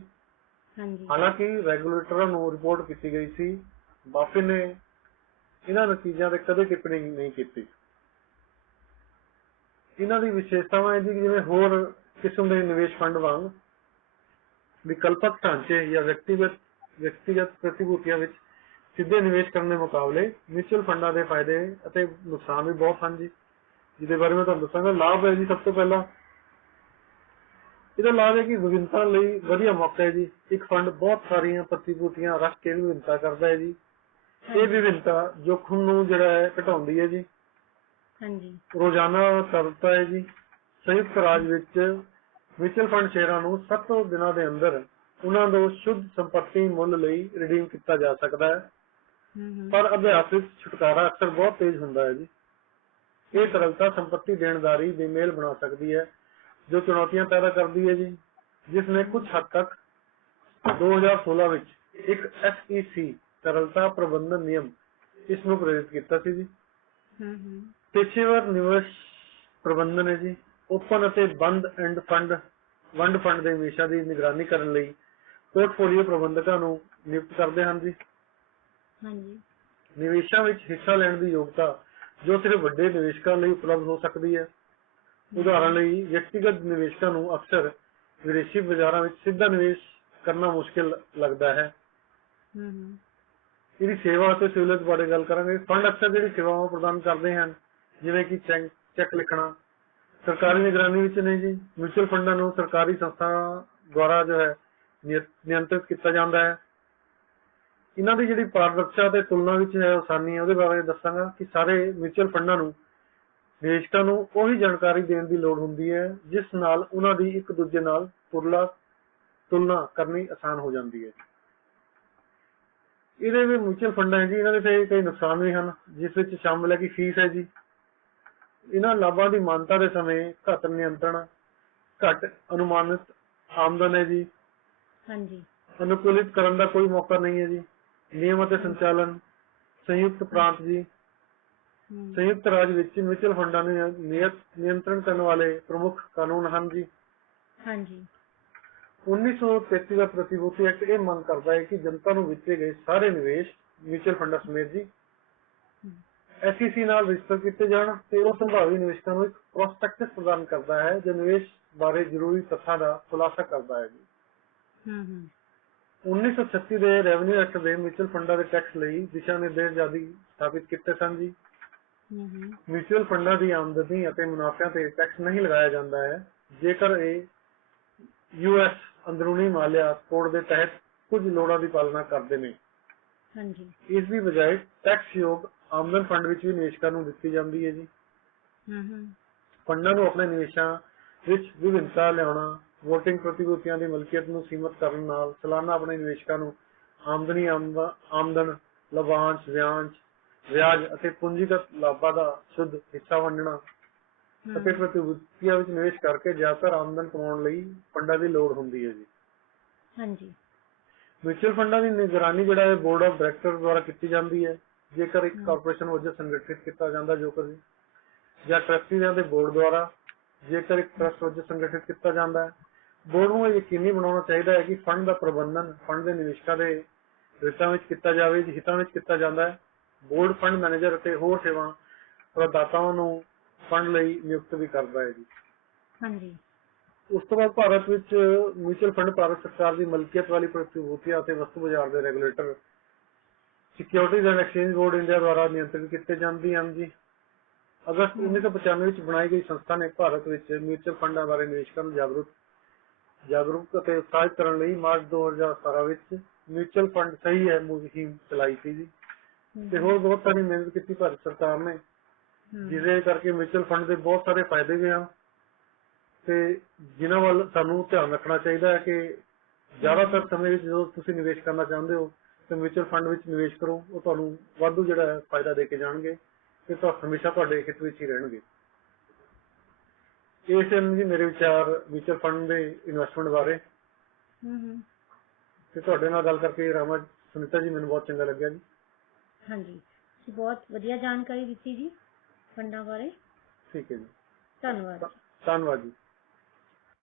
ਹਾਲਾਂਕਿ ਰੈਗੂਲੇਟਰਾਂ ਨੂੰ ਰਿਪੋਰਟ ਕੀਤੀ ਗਈ ਸੀ, ਬਾਫਿਨ ਨੇ ਇਹਨਾਂ ਨਤੀਜਿਆਂ ਤੇ ਕਦੇ ਟਿੱਪਣੀ ਨਹੀਂ ਕੀਤੀ। ਇਹਨਾਂ ਦੀ ਵਿਸ਼ੇਸ਼ਤਾਵਾਂ ਹੈ ਜੀ, ਜਿਵੇਂ ਹੋਰ ਕਿਸਮ ਦੇ ਨਿਵੇਸ਼ ਫੰਡ ਵਾਂਗ ਵਿਕਲਪਕ ਢਾਂਚੇ ਜਾਂ ਵਿਅਕਤੀਗਤ ਪ੍ਰਤੀਭੂਤੀਆਂ ਵਿੱਚ ਸਿੱਧੇ ਨਿਵੇਸ਼ ਕਰਨ ਦੇ ਮੁਕਾਬਲੇ ਮਿਊਚੁਅਲ ਫੰਡਾਂ ਦੇ ਫਾਇਦੇ ਅਤੇ ਨੁਕਸਾਨ ਵੀ ਬਹੁਤ ਹਨ ਜੀ, ਜਿਹਦੇ ਬਾਰੇ ਮੈਂ ਤੁਹਾਨੂੰ ਦੱਸਾਂਗਾ। ਲਾਭ ਹੈ ਜੀ, ਸਭ ਤੋਂ ਪਹਿਲਾਂ ਇਹਦਾ ਲਾਭ ਹੈ ਕਿ ਵਿਭਿੰਨਤਾ ਲਈ ਵਧੀਆ ਮੌਕਾ ਹੈ ਜੀ। ਇੱਕ ਫੰਡ ਬਹੁਤ ਸਾਰੀਆਂ ਪ੍ਰਤੀਭੂਤੀਆਂ ਰੱਖ ਕੇ ਵਿਭਿੰਨਤਾ ਕਰਦਾ ਹੈ ਜੀ। ਇਹ ਵਿਭਿੰਨਤਾ ਜੋਖਮ ਨੂੰ ਜਿਹੜਾ ਹੈ ਘਟਾਉਂਦੀ ਹੈ ਜੀ। ਰੋਜ਼ਾਨਾ ਤਰਲਤਾ ਹੈ ਜੀ। ਸੰਯੁਕਤ ਰਾਜ ਵਿੱਚ ਮਿਊਚੁਅਲ ਫੰਡ ਸ਼ੇਅਰਾਂ ਨੂੰ 7 ਦਿਨਾਂ ਦੇ ਅੰਦਰ ਉਹਨਾਂ ਤੋਂ ਸ਼ੁੱਧ ਸੰਪਤੀ ਮੁੱਲ ਲਈ ਰਿਡੀਮ ਕੀਤਾ ਜਾ ਸਕਦਾ ਹੈ, ਪਰ ਅਭਿਆਸ ਵਿੱਚ ਛੁਟਕਾਰਾ ਅਕਸਰ ਬਹੁਤ ਤੇਜ਼ ਹੁੰਦਾ ਹੈ ਜੀ। ਇਹ ਤਰਲਤਾ ਸੰਪਤੀ ਦੇਣਦਾਰੀ ਬੇਮੇਲ ਬਣਾ ਸਕਦੀ ਹੈ, ਜੋ ਚੁਣੌਤੀਆਂ ਪੈਦਾ ਕਰਦੀ ਹੈ ਜੀ, ਜਿਸ ਨੇ ਕੁਝ ਹੱਦ ਤੱਕ 2016 ਵਿੱਚ ਇੱਕ SEC ਤਰਲਤਾ ਪ੍ਰਬੰਧਨ ਨਿਯਮ ਇਸ ਨੂੰ ਪ੍ਰੇਰਿਤ ਕੀਤਾ ਸੀ ਜੀ। ਪੇਸ਼ੇਵਰ ਨਿਵੇਸ਼ ਪ੍ਰਬੰਧਨ ਹੈ ਜੀ। ਓਪਨ ਅਤੇ ਬੰਦ ਐਂਡ ਵੰਡ ਫੰਡ ਦੇ ਨਿਵੇਸ਼ਾਂ ਦੀ ਨਿਗਰਾਨੀ ਕਰਨ ਲਈ ਪੋਰਟਫੋਲੀਓ ਪ੍ਰਬੰਧਕਾਂ ਨੂੰ ਨਿਯੁਕਤ ਕਰਦੇ ਹਨ ਜੀ। ਨਿਵੇਸ਼ਾਂ ਵਿੱਚ ਹਿੱਸਾ ਲੈਣ ਦੀ ਯੋਗਤਾ ਜੋ ਸਿਰਫ ਵੱਡੇ ਨਿਵੇਸ਼ਕਾਂ ਲਈ ਉਪਲਬਧ ਹੋ ਸਕਦੀ ਹੈ। ਉਦਾਹਰਨ ਲਈ ਵਿਅਕਤੀਗਤ ਨਿਵੇਸ਼ਕਾਂ ਨੂੰ ਅਕਸਰ ਵਿਦੇਸ਼ੀ ਬਾਜ਼ਾਰਾਂ ਵਿੱਚ ਸਿੱਧਾ ਨਿਵੇਸ਼ ਕਰਨਾ ਮੁਸ਼ਕਿਲ ਲੱਗਦਾ ਹੈ। ਇਹਦੀ ਸੇਵਾ ਅਤੇ ਸਹੂਲਤ ਬਾਰੇ ਗੱਲ ਕਰਾਂਗੇ। ਫੰਡ ਅਕਸਰ ਜਿਹੜੀ ਸੇਵਾਵਾਂ ਪ੍ਰਦਾਨ ਕਰਦੇ ਹਨ, ਜਿਵੇਂ ਕਿ ਚੈੱਕ ਲਿਖਣਾ, ਸਰਕਾਰੀ ਨਿਗਰਾਨੀ ਵਿੱਚ ਨੇ ਜੀ। ਮਿਊਚੁਅਲ ਫੰਡਾਂ ਨੂੰ ਸਰਕਾਰੀ ਸੰਸਥਾਵਾਂ ਦੁਆਰਾ ਜੋ ਹੈ ਨਿਯੰਤਰਿਤ ਕੀਤਾ ਜਾਂਦਾ ਹੈ। ਇਹਨਾਂ ਦੀ ਜਿਹੜੀ ਪਾਰਦਰਸ਼ਤਾ ਤੇ ਤੁਲਨਾ ਵਿੱਚ ਹੈ ਆਸਾਨੀ ਹੈ, ਉਹਦੇ ਬਾਰੇ ਦੱਸਾਂਗਾ ਕਿ ਸਾਰੇ ਮਿਊਚੁਅਲ ਫੰਡਾਂ ਨੂੰ ਨਿਵੇਸ਼ਕਾਂ ਨੂੰ ਉਹੀ ਜਾਣਕਾਰੀ ਦੇਣ ਦੀ ਲੋੜ ਹੁੰਦੀ ਹੈ, ਜਿਸ ਨਾਲ ਉਹਨਾਂ ਦੀ ਇੱਕ ਦੂਜੇ ਨਾਲ ਤੁਲਨਾ ਕਰਨੀ ਆਸਾਨ ਹੋ ਜਾਂਦੀ ਹੈ। ਇਹਦੇ ਵੀ ਮਿਊਚੁਅਲ ਫੰਡਾਂ ਹੈ ਜੀ, ਇਹਨਾਂ ਦੇ ਕਈ ਨੁਕਸਾਨ ਵੀ ਹਨ, ਜਿਸ ਵਿੱਚ ਸ਼ਾਮਿਲ ਹੈ ਕਿ ਫੀਸ ਹੈ ਜੀ। ਇਹਨਾਂ ਲਾਭਾਂ ਦੀ ਮਾਨਤਾ ਦੇ ਸਮੇਂ ਘੱਟ ਨਿਯੰਤਰਣ, ਘੱਟ ਅਨੁਮਾਨਿਤ ਆਮਦਨ ਹੈ ਜੀ। ਅਨੁਕੂਲਿਤ ਕਰਨ ਦਾ ਕੋਈ ਮੌਕਾ ਨਹੀਂ ਹੈ ਜੀ। ਨਿਯਮ ਅਤੇ ਸੰਚਾਲਨ ਸੰਯੁਕਤ ਪ੍ਰਾਂਤ ਜੀ ਸੰਯੁਕਤ ਰਾਜ ਵਿੱਚ ਮਿਊਚੁਅਲ ਫੰਡਾਂ ਨੂੰ ਨਿਯੰਤਰਣ ਕਰਨ ਵਾਲੇ ਪ੍ਰਮੁੱਖ ਕਾਨੂੰਨ ਹਨ ਜੀ। ਹਾਂਜੀ 1933 ਦਾ ਪ੍ਰਤੀਭੂਤੀ ਐਕਟ ਇਹ ਮੰਗ ਕਰਦਾ ਹੈ ਕਿ ਜਨਤਾ ਨੂੰ ਵੇਚੇ ਗਏ ਸਾਰੇ ਨਿਵੇਸ਼ ਮਿਊਚੁਅਲ ਫੰਡਾਂ ਸਮੇਤ ਜੀ SEC ਨਾਲ ਰਜਿਸਟਰ ਕੀਤੇ ਜਾਣ ਤੇ ਉਹ ਸੰਭਾਵੀ ਨਿਵੇਸ਼ਕਾਂ ਨੂੰ ਇੱਕ ਪ੍ਰੋਸਪੈਕਟਸ ਪ੍ਰਦਾਨ ਕਰਦਾ ਹੈ ਜੋ ਨਿਵੇਸ਼ ਬਾਰੇ ਜ਼ਰੂਰੀ ਤੱਥਾਂ ਦਾ ਖੁਲਾਸਾ ਕਰਦਾ ਹੈ ਜੀ। 1936 ਦੇ ਰੈਵਨਿਊ ਐਕਟ ਦੇ ਮਿਊਚੁਅਲ ਫੰਡਾਂ ਦੇ ਟੈਕਸ ਲਈ ਦਿਸ਼ਾ ਨਿਰਦੇਸ਼ ਆਦਿ ਸਥਾਪਿਤ ਕੀਤੇ ਸਨ ਜੀ। ਮਿਊਚੁਅਲ ਫੰਡਾਂ ਦੀ ਆਮਦਨੀ ਅਤੇ ਮੁਨਾਫਿਆਂ ਤੇ ਟੈਕਸ ਨਹੀਂ ਲਗਾਇਆ ਜਾਂਦਾ ਹੈ ਜੇਕਰ ਇਹ US ਅੰਦਰੂਨੀ ਮਾਲੀਆ ਕੋਡ ਦੇ ਤਹਿਤ ਕੁਝ ਲੋੜਾਂ ਦੀ ਪਾਲਣਾ ਕਰਦੇ ਨੇ। ਇਸ ਦੀ ਬਜਾਏ ਟੈਕਸ ਯੋਗ ਆਮਦਨ ਫੰਡ ਵਿੱਚ ਵੀ ਨਿਵੇਸ਼ਕਾਂ ਨੂੰ ਦਿੱਤੀ ਜਾਂਦੀ ਹੈ ਜੀ। ਫੰਡਾਂ ਨੂੰ ਆਪਣੇ ਨਿਵੇਸ਼ਾਂ ਵਿੱਚ ਵਿਭਿੰਨਤਾ ਲਿਆਉਣਾ ਵੋਟਿੰਗ ਪ੍ਰਤੀਭੂਤੀਆਂ ਦੀ ਮਲਕੀਅਤ ਨੂੰ ਸੀਮਤ ਕਰਨ ਨਾਲ ਸਾਲਾਨਾ ਆਪਣੇ ਨਿਵੇਸ਼ਕਾਂ ਨੂੰ ਆਮਦਨੀ ਆਮਦਨ ਲਾਭਾਂਸ਼ ਵਿਆਜ ਅਤੇ ਪੂੰਜੀਗਤ ਲਾਭਾਂ ਦਾ ਸ਼ੁੱਧ ਹਿੱਸਾ ਵੰਡਣਾ ਅਤੇ ਪ੍ਰਤੀਭੂਤੀਆਂ ਵਿੱਚ ਨਿਵੇਸ਼ ਕਰਕੇ ਜ਼ਿਆਦਾਤਰ ਆਮਦਨ ਕਮਾਉਣ ਲਈ ਫੰਡਾਂ ਦੀ ਲੋੜ ਹੁੰਦੀ ਹੈ ਜੀ। ਮਿਊਚੁਅਲ ਫੰਡਾਂ ਦੀ ਨਿਗਰਾਨੀ ਜਿਹੜਾ ਹੈ ਬੋਰਡ ਆਫ ਡਾਇਰੈਕਟਰ ਦੁਆਰਾ ਕੀਤੀ ਜਾਂਦੀ ਹੈ ਜੇਕਰ ਇੱਕ ਕਾਰਪੋਰੇਸ਼ਨ ਵਜੋਂ ਸੰਗਠਿਤ ਕੀਤਾ ਜਾਂਦਾ ਜਾਂ ਟਰਸਟੀਆਂ ਦੇ ਬੋਰਡ ਦੁਆਰਾ ਜੇਕਰ ਇੱਕ ਟਰਸਟ ਵਜੋਂ ਸੰਗਠਿਤ ਕੀਤਾ ਜਾਂਦਾ ਹੈ। ਬੋਰਡ ਨੂੰ ਇਹ ਯਕੀਨੀ ਬਣਾਉਣਾ ਚਾਹੀਦਾ ਹੈ ਕਿ ਫੰਡ ਦਾ ਪ੍ਰਬੰਧਨ ਫੰਡ ਦੇ ਨਿਵੇਸ਼ਕਾਂ ਦੇ ਹਿੱਤਾਂ ਵਿੱਚ ਕੀਤਾ ਜਾਂਦਾ ਹੈ। ਬੋਰਡ ਫੰਡ ਮੈਨੇਜਰ ਅਤੇ ਹੋਰ ਸੇਵਾ ਪ੍ਰਦਾਤਾਵਾਂ ਨੂੰ ਫੰਡ ਲਈ ਨਿਯੁਕਤ ਵੀ ਕਰਦਾ ਹੈ ਜੀ। ਉਸ ਤੋਂ ਬਾਅਦ ਭਾਰਤ ਵਿੱਚ ਮਿਊਚੁਅਲ ਫੰਡ ਭਾਰਤ ਸਰਕਾਰ ਦੀ ਮਲਕੀਅਤ ਵਾਲੀ ਪ੍ਰਤੀਭੂਤੀਆਂ ਅਤੇ ਵਸਤੂ ਬਾਜ਼ਾਰ ਦੇ regulator securities and exchange board India ਦੁਆਰਾ ਨਿਯੰਤਰਿਤ ਕੀਤੇ ਜਾਂਦੇ ਹਨ ਜੀ। ਅਗਸਤ 1995 ਵਿੱਚ ਬਣਾਈ ਗਈ ਸੰਸਥਾ ਨੇ ਭਾਰਤ ਵਿੱਚ ਮਿਊਚੁਅਲ ਫੰਡਾਂ ਬਾਰੇ ਨਿਵੇਸ਼ਕਾਂ ਨੂੰ ਜਾਗਰੂਕ ਅਤੇ ਉਤਸ਼ਾਹਿਤ ਕਰਨ ਲਈ ਮਾਰਚ 2017 ਵਿੱਚ ਮਿਊਚੁਅਲ ਫੰਡ ਸਹੀ ਹੈ ਮੁਹਿੰਮ ਚਲਾਈ ਸੀ ਜੀ ਤੇ ਹੋਰ ਬਹੁਤ ਸਾਰੀ ਮਿਹਨਤ ਕੀਤੀ ਭਾਰਤ ਸਰਕਾਰ ਨੇ ਜਿਹਦੇ ਕਰਕੇ ਮਿਊਚੁਅਲ ਫੰਡ ਦੇ ਬਹੁਤ ਸਾਰੇ ਫਾਇਦੇ ਵੀ ਹਨ ਤੇ ਜਿਨ੍ਹਾਂ ਵੱਲ ਸਾਨੂੰ ਧਿਆਨ ਰੱਖਣਾ ਚਾਹੀਦਾ ਹੈ ਕਿ ਜ਼ਿਆਦਾਤਰ ਸਮੇਂ ਵਿੱਚ ਜਦੋਂ ਤੁਸੀਂ ਨਿਵੇਸ਼ ਕਰਨਾ ਚਾਹੁੰਦੇ ਹੋ ਤੇ ਮਿਊਚੁਅਲ ਫੰਡ ਵਿੱਚ ਨਿਵੇਸ਼ ਕਰੋ। ਉਹ ਤੁਹਾਨੂੰ ਵਾਧੂ ਜਿਹੜਾ ਹੈ ਫਾਇਦਾ ਦੇ ਕੇ ਜਾਣਗੇ ਤੇ ਹਮੇਸ਼ਾ ਤੁਹਾਡੇ ਹਿੱਤ ਵਿੱਚ ਹੀ ਰਹਿਣਗੇ। ਇਹ ਸਨ ਜੀ ਮੇਰੇ ਵਿਚਾਰ ਮਿਊਚੁਅਲ ਫੰਡ ਦੇ ਇਨਵੈਸਟਮੈਂਟ ਬਾਰੇ ਤੇ ਤੁਹਾਡੇ ਨਾਲ ਗੱਲ ਕਰਕੇ ਰਾਮਾ ਸੁਨੀਤਾ ਜੀ ਮੈਨੂੰ ਬਹੁਤ ਚੰਗਾ ਲੱਗਿਆ ਜੀ। ਹਾਂਜੀ ਤੁਸੀਂ ਬਹੁਤ ਵਧੀਆ ਜਾਣਕਾਰੀ ਦਿੱਤੀ ਜੀ ਫੰਡਾਂ ਬਾਰੇ। ਠੀਕ ਹੈ ਜੀ ਧੰਨਵਾਦ। ਧੰਨਵਾਦ ਜੀ।